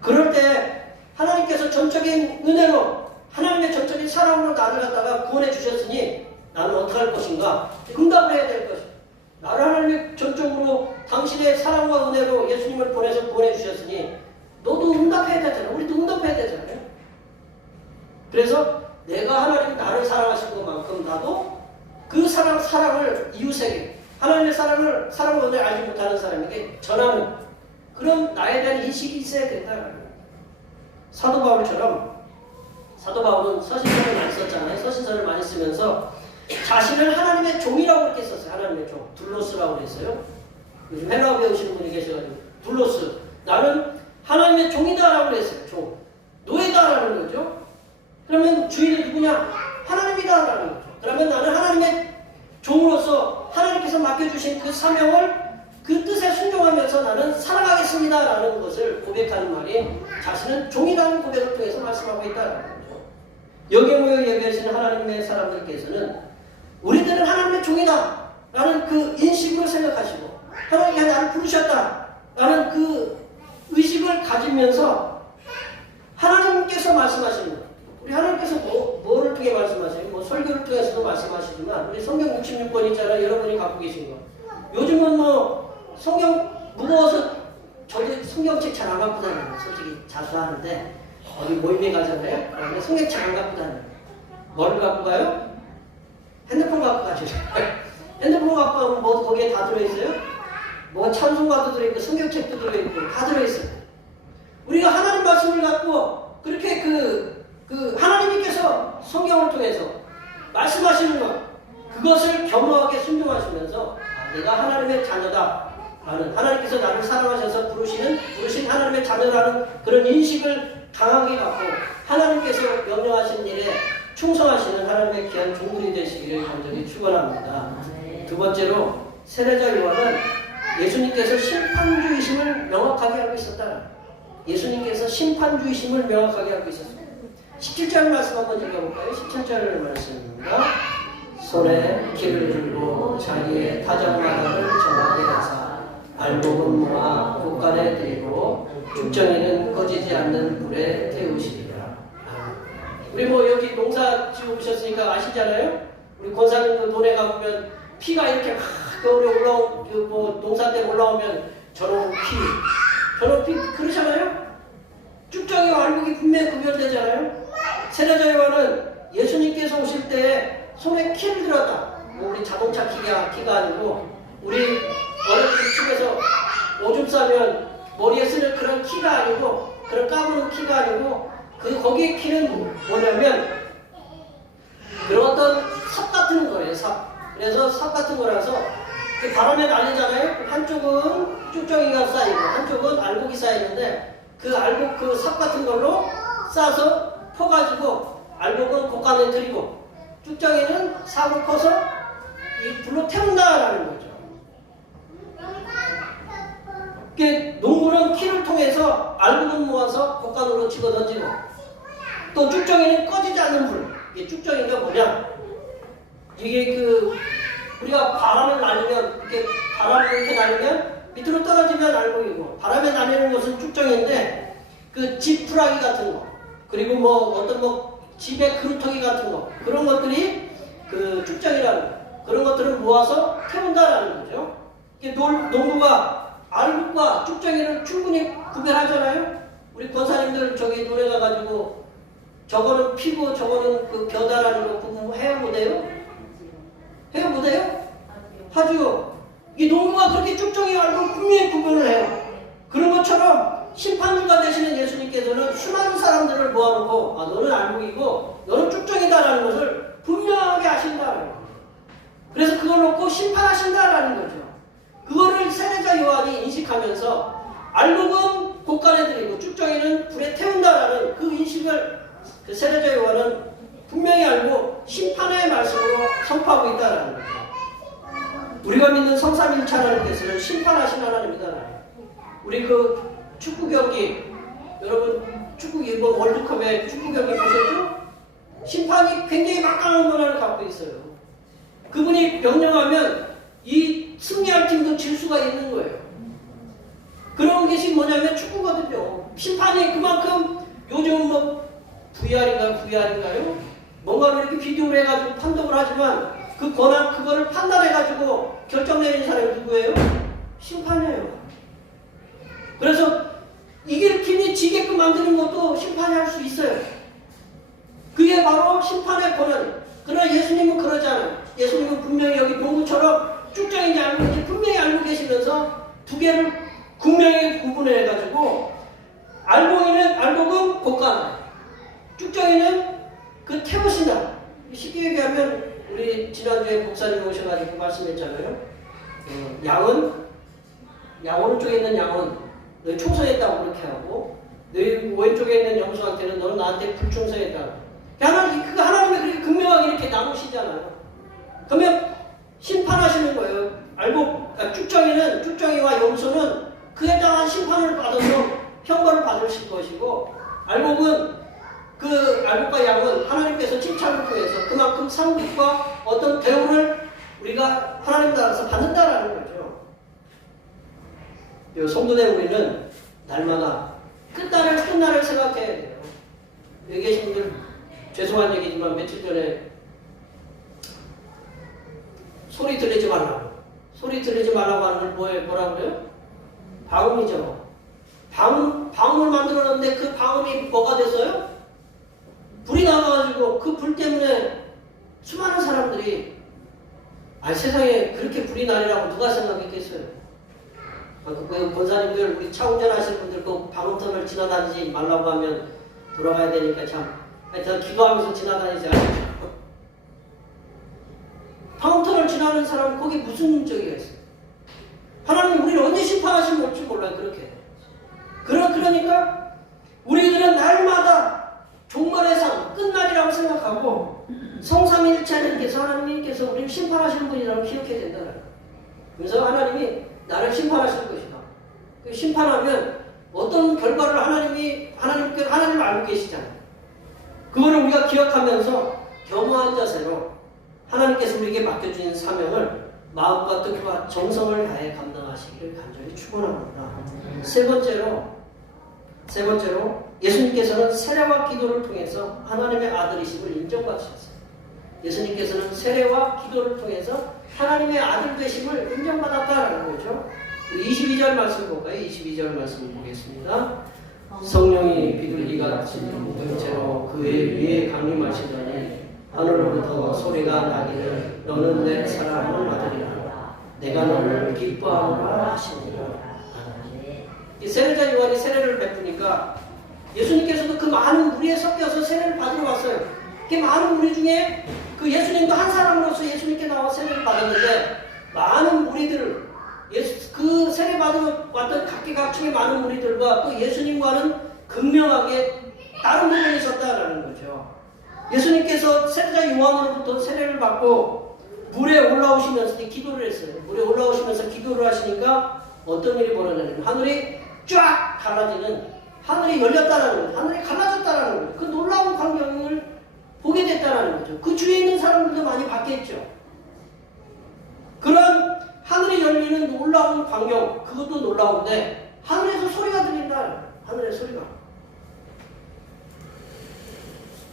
그럴 때 하나님께서 전적인 은혜로 하나님의 전적인 사랑으로 나를 갖다가 구원해 주셨으니 나는 어떻게 할 것인가? 응답을 해야 될 것이다. 나를 하나님의 전적으로 당신의 사랑과 은혜로 예수님을 보내서 구원해 주셨으니 너도 응답해야 되잖아. 우리도 응답해야 되잖아요. 그래서 내가 하나님이 나를 사랑하신 것만큼 나도 그 사랑을 이웃에게 하나님의 사랑과 은혜를 알지 못하는 사람에게 전하는 그런 나에 대한 인식이 있어야 된다는 거예요. 사도 바울은 서신서를 많이 썼잖아요. 서신서를 많이 쓰면서 자신을 하나님의 종이라고 그렇게 썼어요. 하나님의 종. 둘로스라고 그랬어요. 요즘 헬라어 배우시는 분이 계셔가지고 둘로스. 나는 하나님의 종이다라고 그랬어요. 종. 노예다라는 거죠. 그러면 주인은 누구냐? 하나님이다라는 거죠. 그러면 나는 하나님의 종으로서 하나님께서 맡겨주신 그 사명을 그 뜻에 순종하면서 나는 살아가겠습니다라는 것을 고백하는 말이 자신은 종이라는 고백을 통해서 말씀하고 있다는 거죠. 여기에 모여 예배하시는 하나님의 사람들께서는 우리들은 하나님의 종이다 라는 그 인식으로 생각하시고 하나님이 나를 부르셨다 라는 그 의식을 가지면서 하나님께서 말씀하시는 거예요. 우리 하나님께서 뭐를 통해 말씀하세요? 뭐 설교를 통해서도 말씀하시지만 우리 성경 66권 있잖아요. 여러분이 갖고 계신 거. 요즘은 뭐 성경 무거워서 저도 성경책 잘 안 갖고 다녀요. 솔직히 자수하는데 어디 모임에 가잖아요. 그러면 성경책 안 갖고 다녀요. 뭐를 갖고 가요? 핸드폰 갖고 가시죠. 핸드폰 갖고 가면 뭐 거기에 다 들어있어요? 뭐 찬송가도 들어있고 성경책도 들어있고 다 들어있어요. 우리가 하나님 말씀을 갖고 그렇게 하나님께서 성경을 통해서 말씀하시는 것, 그것을 겸허하게 순종하시면서 내가 하나님의 자녀다 라는, 하나님께서 나를 사랑하셔서 부르신 하나님의 자녀라는 그런 인식을 강하게 갖고 하나님께서 명령하신 일에 충성하시는 하나님의 귀한 종들이 되시기를 간절히 축원합니다. 두 번째로 세례자 요한은 예수님께서 심판주이심을 명확하게 알고 있었다. 예수님께서 심판주이심을 명확하게 알고 있었습니다. 17절 말씀 한번 읽어볼까요? 17절 말씀입니다. 손에 길을 들고 자기의 타작마당을 정하게 하사 알곡은 모아 곳간에 들이고 죽정이는 꺼지지 않는 불에 태우시리라. 우리 뭐 여기 농사 지어보셨으니까 아시잖아요? 우리 권사님도 논에 가보면 피가 이렇게 겨울에 농사 때 올라오면 저런 피 그러잖아요? 쭉정이와 알곡이 분명히 구별되잖아요? 세례자 요한은 예수님께서 오실 때 손에 키를 들었다. 뭐 우리 자동차 키가 아니고 우리 어른들 집에서 오줌 싸면 머리에 쓰는 그런 키가 아니고 그런 까부는 키가 아니고 거기에 키는 뭐냐면 그런 어떤 삽 같은 거예요. 삽. 그래서 삽 같은 거라서 바람에 날리잖아요. 한쪽은 쭉정이가 쌓이고 한쪽은 알곡이 쌓이는데 그 알곡 그 삽 같은 걸로 싸서 퍼가지고 알곡은 곳간에 들이고 쭉정이는 삽을 퍼서 이 불로 태운다라는 거죠. 농부는 키를 통해서 알곡은 모아서 곳간으로 집어 던지고 또 쭉정이는 꺼지지 않는 불. 이게 쭉정이가 뭐냐? 이게 우리가 바람을 날리면 바람을 이렇게 날리면 밑으로 떨어지면 알곡이고 바람에 날리는 것은 쭉정인데 그 지푸라기 같은 거 그리고 어떤 집에 그루터기 같은 거 그런 것들이 그 쭉정이라는 그런 것들을 모아서 태운다라는 거죠. 농부가 알곡과 쭉정이를 충분히 구별하잖아요. 우리 권사님들 저기 노래 가가지고 저거는 피고 저거는 그 벼다라는 거 구분해요 못해요? 해요 못해요? 하죠. 이 농부가 그렇게 쭉정이 알고 분명히 구분을 해요. 그런 것처럼 심판주가 되시는 예수님께서는 수많은 사람들을 모아놓고 너는 알곡이고 너는 쭉정이다라는 것을 분명하게 하신다는 거예요. 그래서 그걸 놓고 심판하신다라는 거죠. 그거를 세례자 요한이 인식하면서 알곡은 곳간에 들이고 쭉정이는 불에 태운다라는 그 인식을 그 세례자 요한은 분명히 알고 심판의 말씀으로 선포하고 있다는 거죠. 우리가 믿는 성삼일체 하나님께서는 심판하신 하나님이다. 우리 축구 경기 여러분 일본 월드컵에 축구 경기 보셨죠? 심판이 굉장히 막강한 권한을 갖고 있어요. 그분이 명령하면 이 승리할 팀도 질 수가 있는 거예요. 그런 것이 뭐냐면 축구거든요. 심판이 그만큼 요즘 VR인가요? 뭔가를 이렇게 비교를 해가지고 판독을 하지만 그 권한 그거를 판단해가지고 결정 내리는 사람이 누구예요? 심판이에요. 그래서 이길 팀이 지게끔 만드는 것도 심판이 할 수 있어요. 그게 바로 심판의 권한. 그러나 예수님은 그러지 않아요. 예수님은 분명히 여기 농구처럼 쭉정인지 알고인지 분명히 알고 계시면서 두 개를 분명히 구분해가지고 알곡은 곳간, 쭉정이는 그 태우신다. 쉽게 얘기하면 우리 지난주에 목사님 오셔가지고 말씀했잖아요. 양은 오른쪽에 있는 양은 너희 충성했다고 그렇게 하고 너희 왼쪽에 있는 염소한테는 너는 나한테 불충성했다고. 하나님이 그렇게 극명하게 이렇게 나누시잖아요. 그러면 심판하시는 거예요. 쭉정이와 염소는 그에 대한 심판을 받아서 형벌을 받으실 것이고 알곡과 양은 하나님께서 칭찬을 통해서 그만큼 상급과 어떤 대우를 우리가 하나님 나라에서 받는다라는 거죠. 성도된 우리는 날마다 끝날을 생각해야 돼요. 여기 계신 분들 죄송한 얘기지만 며칠 전에 소리 들리지 말라고 하는 건 뭐라고 그래요? 방음이죠. 방음을 만들어놨는데 그 방음이 뭐가 됐어요? 불이 나가가지고 그 불 때문에 수많은 사람들이 세상에 그렇게 불이 나리라고 누가 생각했겠어요? 그 권사님들 우리 차 운전하시는 분들 그 방음터널 지나다니지 말라고 하면 돌아가야 되니까 참 하여튼 기도하면서 지나다니지 않아요. 방음터널 지나는 사람 거기 무슨 적이가 있어요? 하나님 우리를 언제 심판하시면 올지 몰라요. 그렇게. 그러니까 우리들은 날마다 종말의 삶 끝날이라고 생각하고 성삼일체님께서 하나님께서 우리를 심판하시는 분이라고 기억해야 된다는 거예요. 그래서 하나님이 나를 심판하실 것이다. 그 심판하면 어떤 결과를 하나님을 알고 계시잖아요. 그거를 우리가 기억하면서 겸허한 자세로 하나님께서 우리에게 맡겨주신 사명을 마음과 뜻과 정성을 다해 감당하시기를 간절히 축원합니다. 세 번째로 예수님께서는 세례와 기도를 통해서 하나님의 아들이심을 인정받으셨어요. 예수님께서는 세례와 기도를 통해서 하나님의 아들 되심을 인정받았다라는 거죠. 22절 말씀 볼까요? 22절 말씀 보겠습니다. 성령이 비둘기가 같이 등체로 그의 위에 강림하시더니 하늘로부터 소리가 나기를 너는 내 사랑하는 아들이라 내가 너를 기뻐하노라 하시니라. 이 세례자 요한이 세례를 베푸니까 예수님께서도 그 많은 무리에 섞여서 세례를 받으러 왔어요. 그 많은 무리 중에 그 예수님도 한 사람으로서 예수님께 나와 세례를 받았는데 많은 무리들 그 세례 받으러 왔던 각계각층의 많은 무리들과 또 예수님과는 극명하게 다른 부분이 있었다라는 거죠. 예수님께서 세례자 요한으로부터 세례를 받고 물에 올라오시면서 기도를 했어요. 물에 올라오시면서 기도를 하시니까 어떤 일이 벌어졌냐면 하늘이 쫙 갈라지는 하늘이 열렸다라는 거죠. 하늘이 갈라졌다라는 거죠. 그 놀라운 광경을 보게 됐다라는 거죠. 그 주위에 있는 사람들도 많이 봤겠죠. 그런 하늘이 열리는 놀라운 광경, 그것도 놀라운데 하늘에서 소리가 들린다. 하늘의 소리가.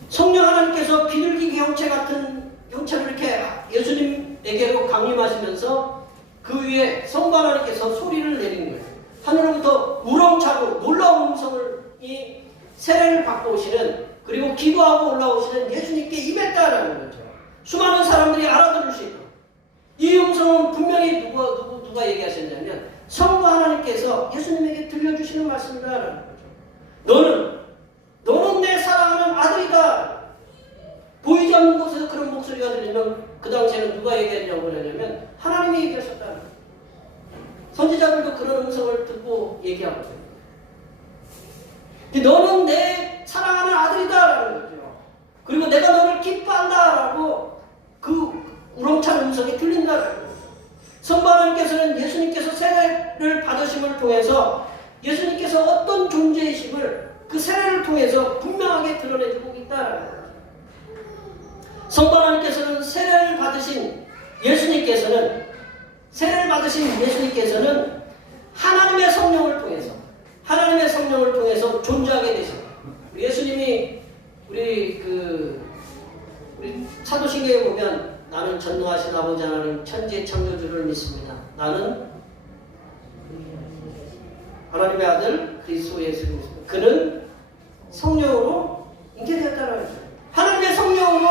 성령 하나님께서 비둘기 형체 같은 형체를 이렇게 예수님에게로 강림하시면서 그 위에 성부 하나님께서 소리를 내린 거예요. 하늘로부터 우렁차고 놀라운 음성을 이 세례를 받고 오시는 그리고 기도하고 올라오시는 예수님께 임했다라는 거죠. 수많은 사람들이 알아들을 수 있고 이 음성은 분명히 누가 얘기하셨냐면 성부 하나님께서 예수님에게 들려주시는 말씀이다라는 거죠. 너는 내 사랑하는 아들이다. 보이지 않는 곳에서 그런 목소리가 들리면 그 당시에는 누가 얘기하려고 하냐면 하나님이 얘기하셨다는 거예요. 선지자들도 그런 음성을 듣고 얘기하거든요. 너는 내 사랑하는 아들이다라는 거죠. 그리고 내가 너를 기뻐한다라고 그 우렁찬 음성이 들린다라는 거죠. 성부 하나님께서는 예수님께서 세례를 받으심을 통해서 예수님께서 어떤 존재이심을 그 세례를 통해서 분명하게 드러내주고 있다라는 거죠. 성부 하나님께서는 세례를 받으신 예수님께서는 하나님의 성령을 통해서 존재하게 되십니다. 예수님이 우리 사도신경에 보면 나는 전능하신 아버지 하나님 천지의 창조주를 믿습니다. 나는 하나님의 아들 그리스도 예수를 믿습니다. 그는 성령으로 잉태되었다는 거예요. 하나님의 성령으로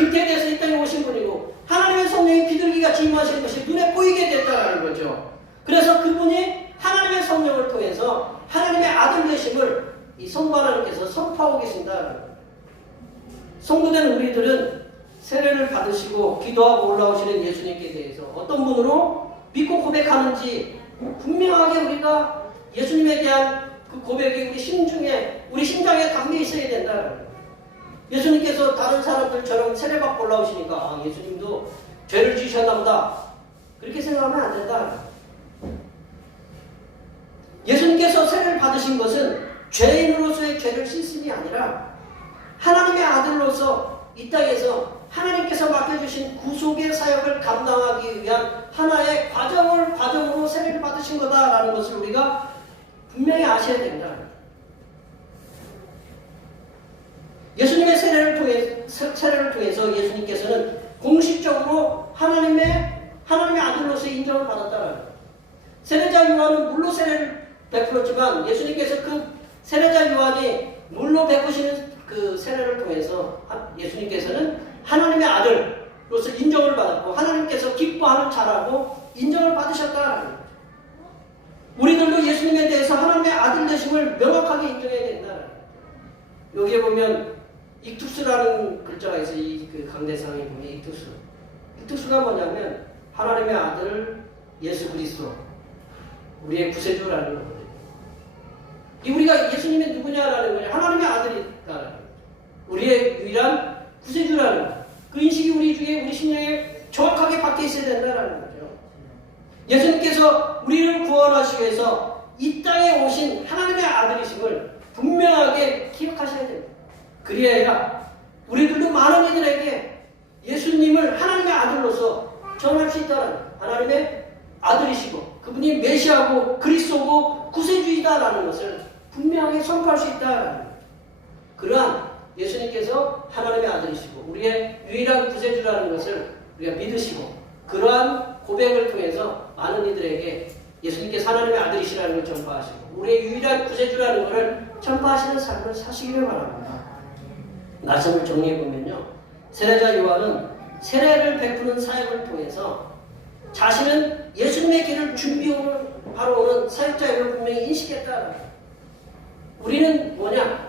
잉태돼서 이 땅에 오신 분이고 하나님의 성령이 비둘기같이 임하시는 것이 눈에 보이게 됐다는 거죠. 그래서 그분이 하나님의 성령을 통해서 하나님의 아들 되심을 이 성부 하나님께서 선포하고 계신다. 성도된 우리들은 세례를 받으시고 기도하고 올라오시는 예수님께 대해서 어떤 분으로 믿고 고백하는지 분명하게 우리가 예수님에 대한 그 고백이 우리 심장에 담겨 있어야 된다. 예수님께서 다른 사람들처럼 세례받고 올라오시니까 예수님도 죄를 지으셨나 보다 그렇게 생각하면 안 된다. 예수님께서 세례를 받으신 것은 죄인으로서의 죄를 씻음이 아니라 하나님의 아들로서 이 땅에서 하나님께서 맡겨주신 구속의 사역을 감당하기 위한 하나의 과정으로 세례를 받으신 거다라는 것을 우리가 분명히 아셔야 된다. 예수님의 세례를 통해서 예수님께서는 공식적으로 하나님의 아들로서 인정을 받았다는 거예요. 세례자 요한은 물로 세례를 베풀었지만 예수님께서 그 세례자 요한이 물로 베푸시는 그 세례를 통해서 예수님께서는 하나님의 아들로서 인정을 받았고 하나님께서 기뻐하는 자라고 인정을 받으셨다는 거예요. 받으심을 명확하게 인정해야 된다. 여기에 보면 익투스라는 글자가 있어요. 그 강대상에 보면 익투스. 익투스가 뭐냐면 하나님의 아들 예수 그리스도, 우리의 구세주라는 거예요. 우리가 예수님이 누구냐라는 거냐? 하나님의 아들이라는 거예요. 우리의 유일한 구세주라는 거예요. 그 인식이 우리 중에, 우리 심령에 정확하게 박혀 있어야 된다는 거죠. 예수님께서 우리를 구원하시기 위해서 이 땅에 오신 하나님의 아들이심을 분명하게 기억하셔야 됩니다. 그리해야 우리들도 많은 이들에게 예수님을 하나님의 아들로서 전할 수 있다는, 하나님의 아들이시고 그분이 메시아고 그리스도고 구세주이다라는 것을 분명하게 선포할 수 있다는, 그러한 예수님께서 하나님의 아들이시고 우리의 유일한 구세주라는 것을 우리가 믿으시고, 그러한 고백을 통해서 많은 이들에게 예수님께서 하나님의 아들이시라는 걸 전파하시고 우리의 유일한 구세주라는 것을 전파하시는 삶을 사시기를 바랍니다. 말씀을 정리해보면요, 세례자 요한은 세례를 베푸는 사역을 통해서 자신은 예수님의 길을 준비하러 오는 사역자임을 분명히 인식했다. 우리는 뭐냐?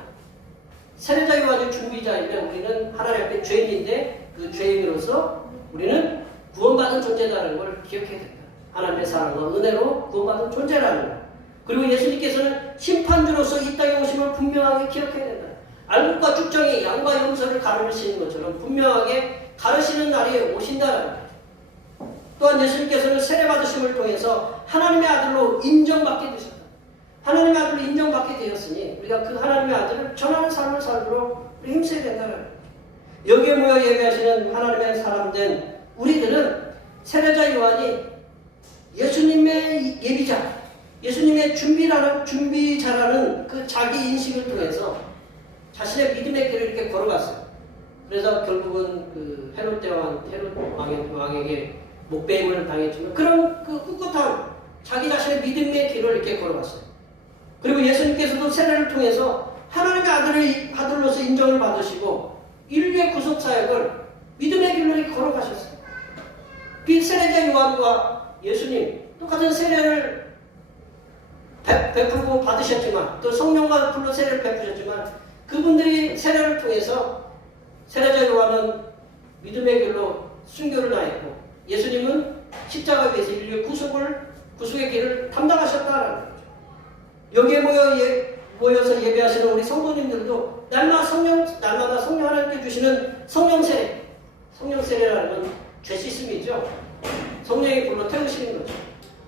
세례자 요한이 준비자이면 우리는 하나님 앞에 죄인인데 그 죄인으로서 우리는 구원받은 존재라는 걸 기억해야 된다. 하나님의 사랑과 은혜로 구원받은 존재라는 것. 그리고 예수님께서는 심판주로서 이 땅에 오심을 분명하게 기억해야 된다. 알곡과 쭉정이 양과 염소를 가르시는 것처럼 분명하게 가르시는 날이 오신다는 것. 또한 예수님께서는 세례받으심을 통해서 하나님의 아들로 인정받게 되셨다. 하나님의 아들로 인정받게 되었으니 우리가 그 하나님의 아들을 전하는 삶을 살도록 힘써야 된다는 것. 여기에 모여 예배하시는 하나님의 사람된 우리들은 세례자 요한이 예수님의 예비자, 예수님의 준비자라는 그 자기 인식을 통해서 자신의 믿음의 길을 이렇게 걸어갔어요. 그래서 결국은 그 헤롯 왕에게 목배임을 당했지만 그런 그 꿋꿋한 자기 자신의 믿음의 길을 이렇게 걸어갔어요. 그리고 예수님께서도 세례를 통해서 하나님의 아들로서 인정을 받으시고 인류의 구속 사역을 믿음의 길로 이렇게 걸어가셨어요. 세례자 요한과 예수님 똑같은 세례를 베풀고 받으셨지만 또 성령과 불로 세례를 베푸셨지만 그분들이 세례를 통해서 세례자 요한은 믿음의 길로 순교를 다했고 예수님은 십자가 위에서 인류의 구속의 길을 담당하셨다는 거죠. 여기에 모여서 예배하시는 우리 성도님들도 날마다 성령 하나님께 주시는 성령 세례라는 건 죄 씻음이죠. 성령이 불러 태우시는 거죠.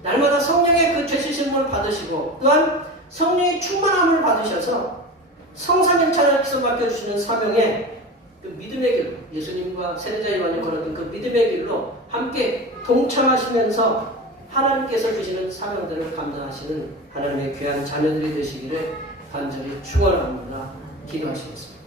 날마다 성령의 그 죄 씻음을 받으시고 또한 성령의 충만함을 받으셔서 성삼일차를 맡겨주시는 사명에 그 믿음의 길, 예수님과 세례자 요한이 걸었던 그 믿음의 길로 함께 동참하시면서 하나님께서 주시는 사명들을 감당하시는 하나님의 귀한 자녀들이 되시기를 간절히 축원합니다. 기도하시겠습니다.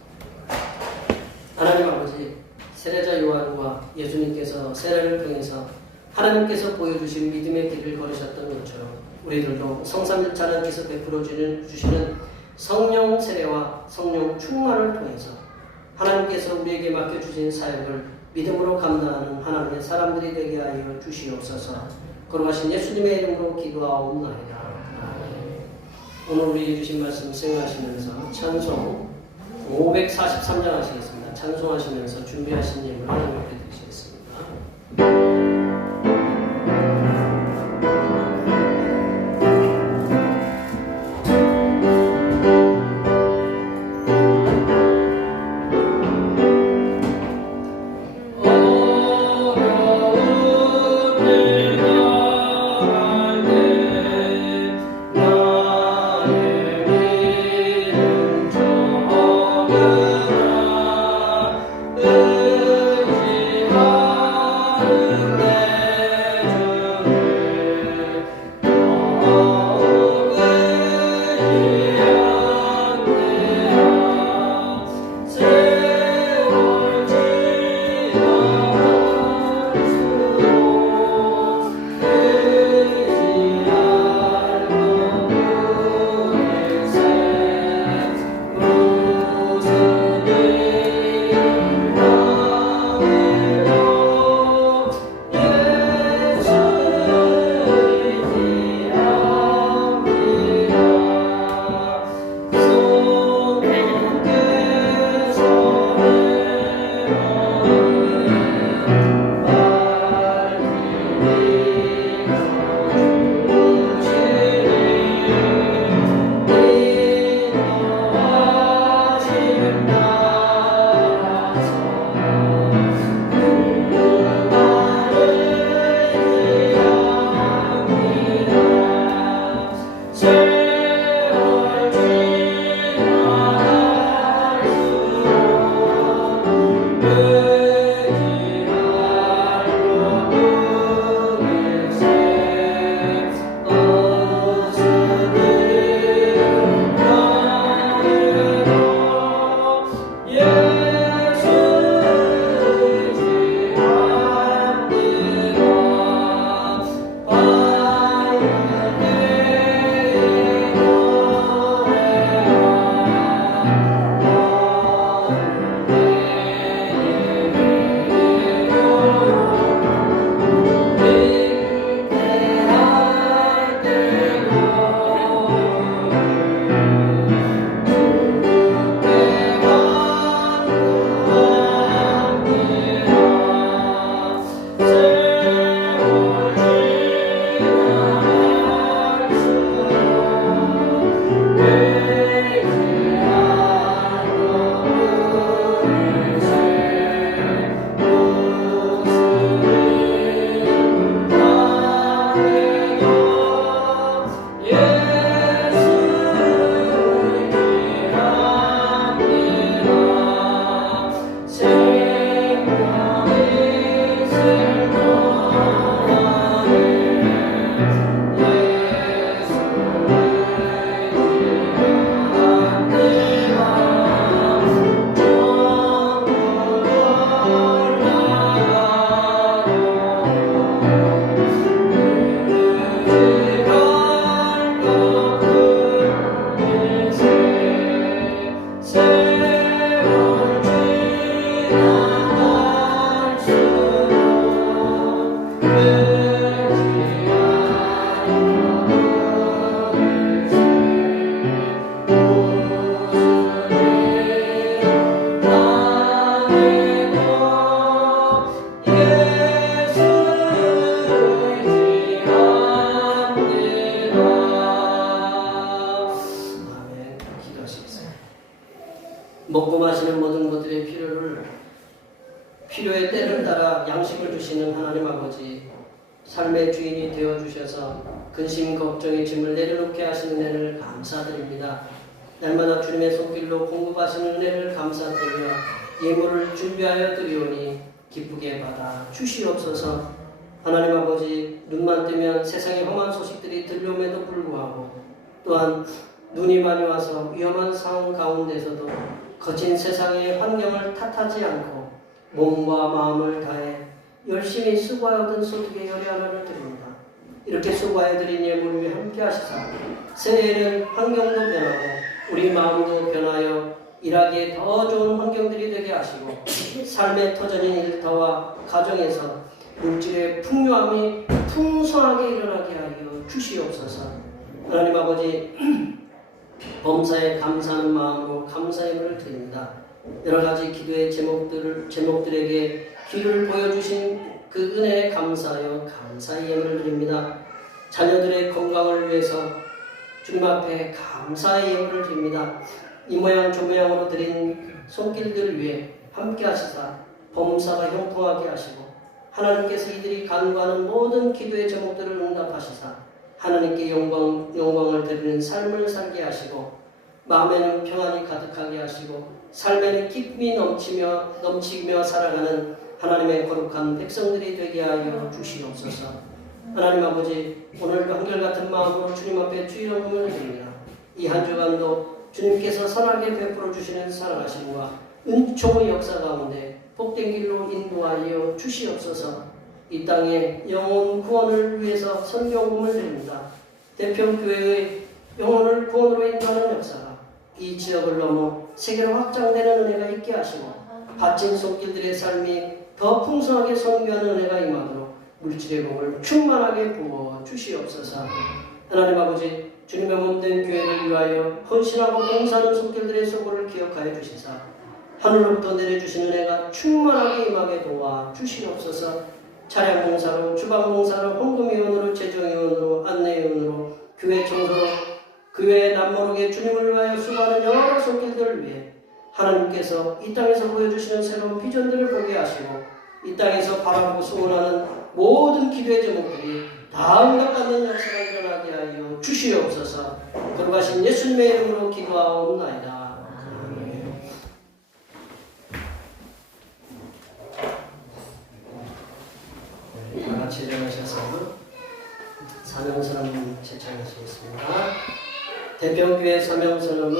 하나님 아버지, 세례자 요한과 예수님께서 세례를 통해서 하나님께서 보여주신 믿음의 길을 걸으셨던 것처럼 우리들도 성삼일차 하나님께서 베풀어 주시는 성령 세례와 성령 충만을 통해서 하나님께서 우리에게 맡겨주신 사역을 믿음으로 감당하는 하나님의 사람들이 되게 하여 주시옵소서. 걸어가신 예수님의 이름으로 기도하옵나이다. 오늘 우리에게 주신 말씀 생각하시면서 찬송 543장 하시겠습니다. 찬송하시면서 준비하신 예물 하나님께 드리시겠습니다. 나 먹고 마시는 모든 것들의 필요의 때를 따라 양식을 주시는 하나님 아버지, 삶의 주인이 되어 주셔서 근심 걱정의 짐을 내려놓게 하시는 은혜를 감사드립니다. 날마다 주님의 손길로 공급하시는 은혜를 감사드리며 예물을 준비하여 드리오니 기쁘게 받아 주시옵소서. 하나님 아버지, 눈만 뜨면 세상의 험한 소식들이 들려옴에도 불구하고 또한 눈이 많이 와서 위험한 상황 가운데서도 거친 세상의 환경을 탓하지 않고 몸과 마음을 다해 열심히 수고하여 얻은 소득의 열의 하나를 드립니다. 이렇게 수고하여 드린 예물을 위해 함께 하시사 새해에는 환경도 변하고 우리 마음도 변하여 일하기에 더 좋은 환경들이 되게 하시고 삶의 터전인 일터와 가정에서 물질의 풍요함이 풍성하게 일어나게 하여 주시옵소서. 하나님 아버지, 범사에 감사하는 마음으로 감사의 예물을 드립니다. 여러 가지 기도의 제목들에게 귀를 보여주신 그 은혜에 감사하여 감사의 예물을 드립니다. 자녀들의 건강을 위해서 주님 앞에 감사의 예물을 드립니다. 이 모양 저 모양으로 드린 손길들을 위해 함께 하시사 범사가 형통하게 하시고 하나님께서 이들이 간구하는 모든 기도의 제목들을 응답하시사 하나님께 영광을 드리는 삶을 살게 하시고 마음에는 평안이 가득하게 하시고 삶에는 기쁨이 넘치며 살아가는 하나님의 거룩한 백성들이 되게 하여 주시옵소서. 하나님 아버지, 오늘도 한결같은 마음으로 주님 앞에 주의를 드립니다. 이 한 주간도 주님께서 선하게 베풀어 주시는 사랑하심과 은총의 역사 가운데 복된 길로 인도하여 주시옵소서. 이 땅에 영혼 구원을 위해서 선교금을 드립니다. 대평교회의 영혼을 구원으로 인도하는 역사가 이 지역을 넘어 세계로 확장되는 은혜가 있게 하시고 갇힌 손길들의 삶이 더 풍성하게 선교하는 은혜가 임하도록 물질의 복을 충만하게 부어 주시옵소서. 하나님 아버지, 주님의 몸된 교회를 위하여 헌신하고 봉사하는 손길들의 소고를 기억하여 주시사 하늘로부터 내려주신 은혜가 충만하게 임하게 도와 주시옵소서. 차량 봉사로, 주방 봉사로, 헌금위원으로, 재정위원으로, 안내위원으로, 교회 청소로, 교회에 남모르게 주님을 위하여 수고하는 여러 손길들을 위해 하나님께서 이 땅에서 보여주시는 새로운 비전들을 보게 하시고 이 땅에서 바라보고 소원하는 모든 기도의 제목들이 다 응답받는 역사가 일어나게 하여 주시옵소서. 거룩하신 예수님의 이름으로 기도하옵나이다. 같이 일어나셔서 사명선언 제창하시겠습니다. 대평교회 사명선언은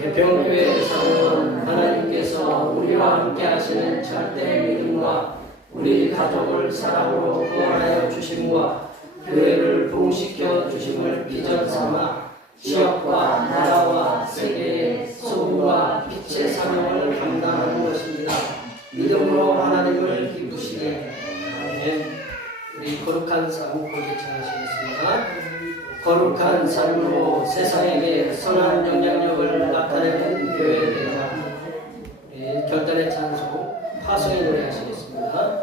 대평교회 사명은 하나님께서 우리와 함께 하시는 절대 믿음과 우리 가족을 사랑으로 구원하여 주심과 교회를 부흥시켜 주심을 비전 삼아 지역과 나라와 세계의 소금과 빛의 사명을 감당하는 것입니다. 믿음으로 하나님을 기쁘시게. 우리 거룩한 삶 고개 찬하시겠습니다. 거룩한 삶으로 세상에게 선한 영향력을 나타내는 교회 되자. 결단의 찬송 파송의 노래 하시겠습니다.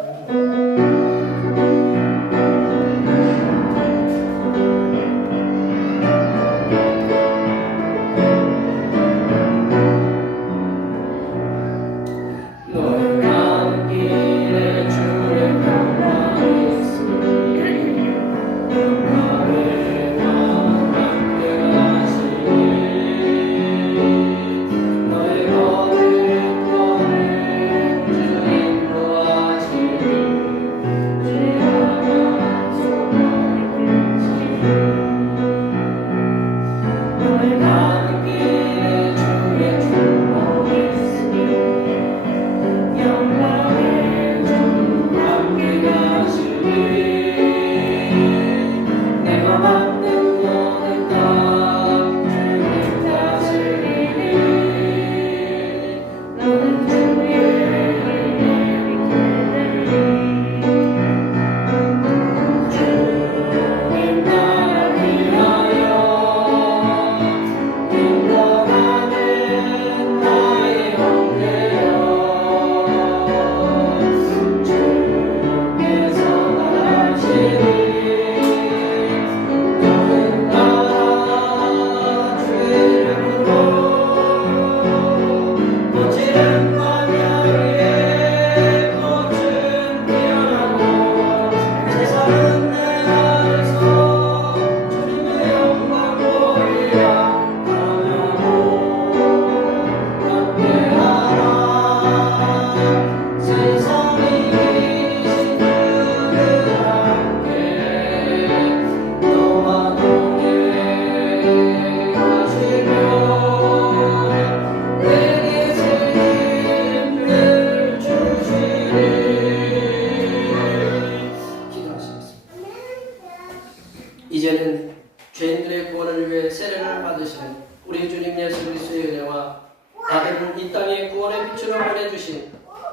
우리의 구원을 위해 세례를 받으시는 우리 주님 예수 그리스도의 은혜와 아들을 이 땅에 구원의 빛으로 보내주신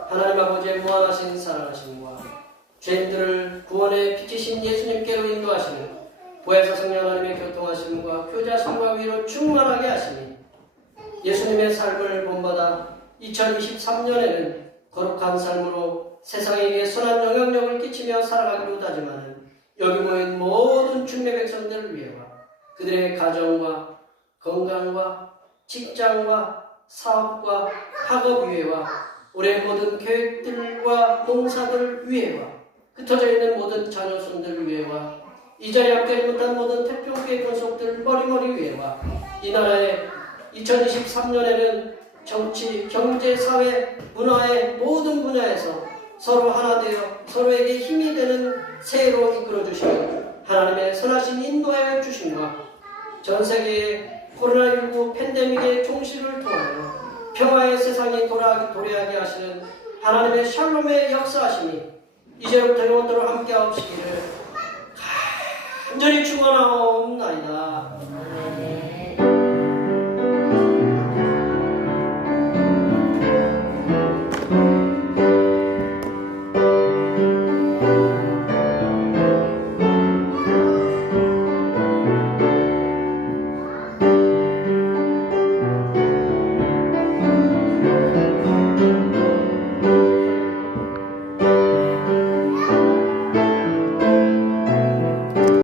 하나님 아버지의 무한하신 사랑하심과 죄인들을 구원의 빛이신 예수님께로 인도하시는 보혜사 성령 하나님의 교통하심과 교제하심과 위로 충만하게 하시니 예수님의 삶을 본받아 2023년에는 거룩한 삶으로 세상에게 선한 영향력을 끼치며 살아가기로 다짐하는 여기 모인 모든 중매 백성들을 위해와 그들의 가정과 건강과 직장과 사업과 학업 위해와 올해 모든 계획들과 농사들 위해와 흩어져 있는 모든 자녀손들 위해와 이 자리에 함께하지 못한 모든 태평교회 권속들 머리머리 위해와 이 나라의 2023년에는 정치, 경제, 사회, 문화의 모든 분야에서 서로 하나 되어 서로에게 힘이 되는 새해로 이끌어 주시는 하나님의 선하신 인도하여 주심과 전 세계의 코로나19 팬데믹의 종식을 통하여 평화의 세상이 도래하게 하시는 하나님의 샬롬의 역사하심이 이제부터 영원토록 함께하옵시기를 간절히 축원하옵나이다.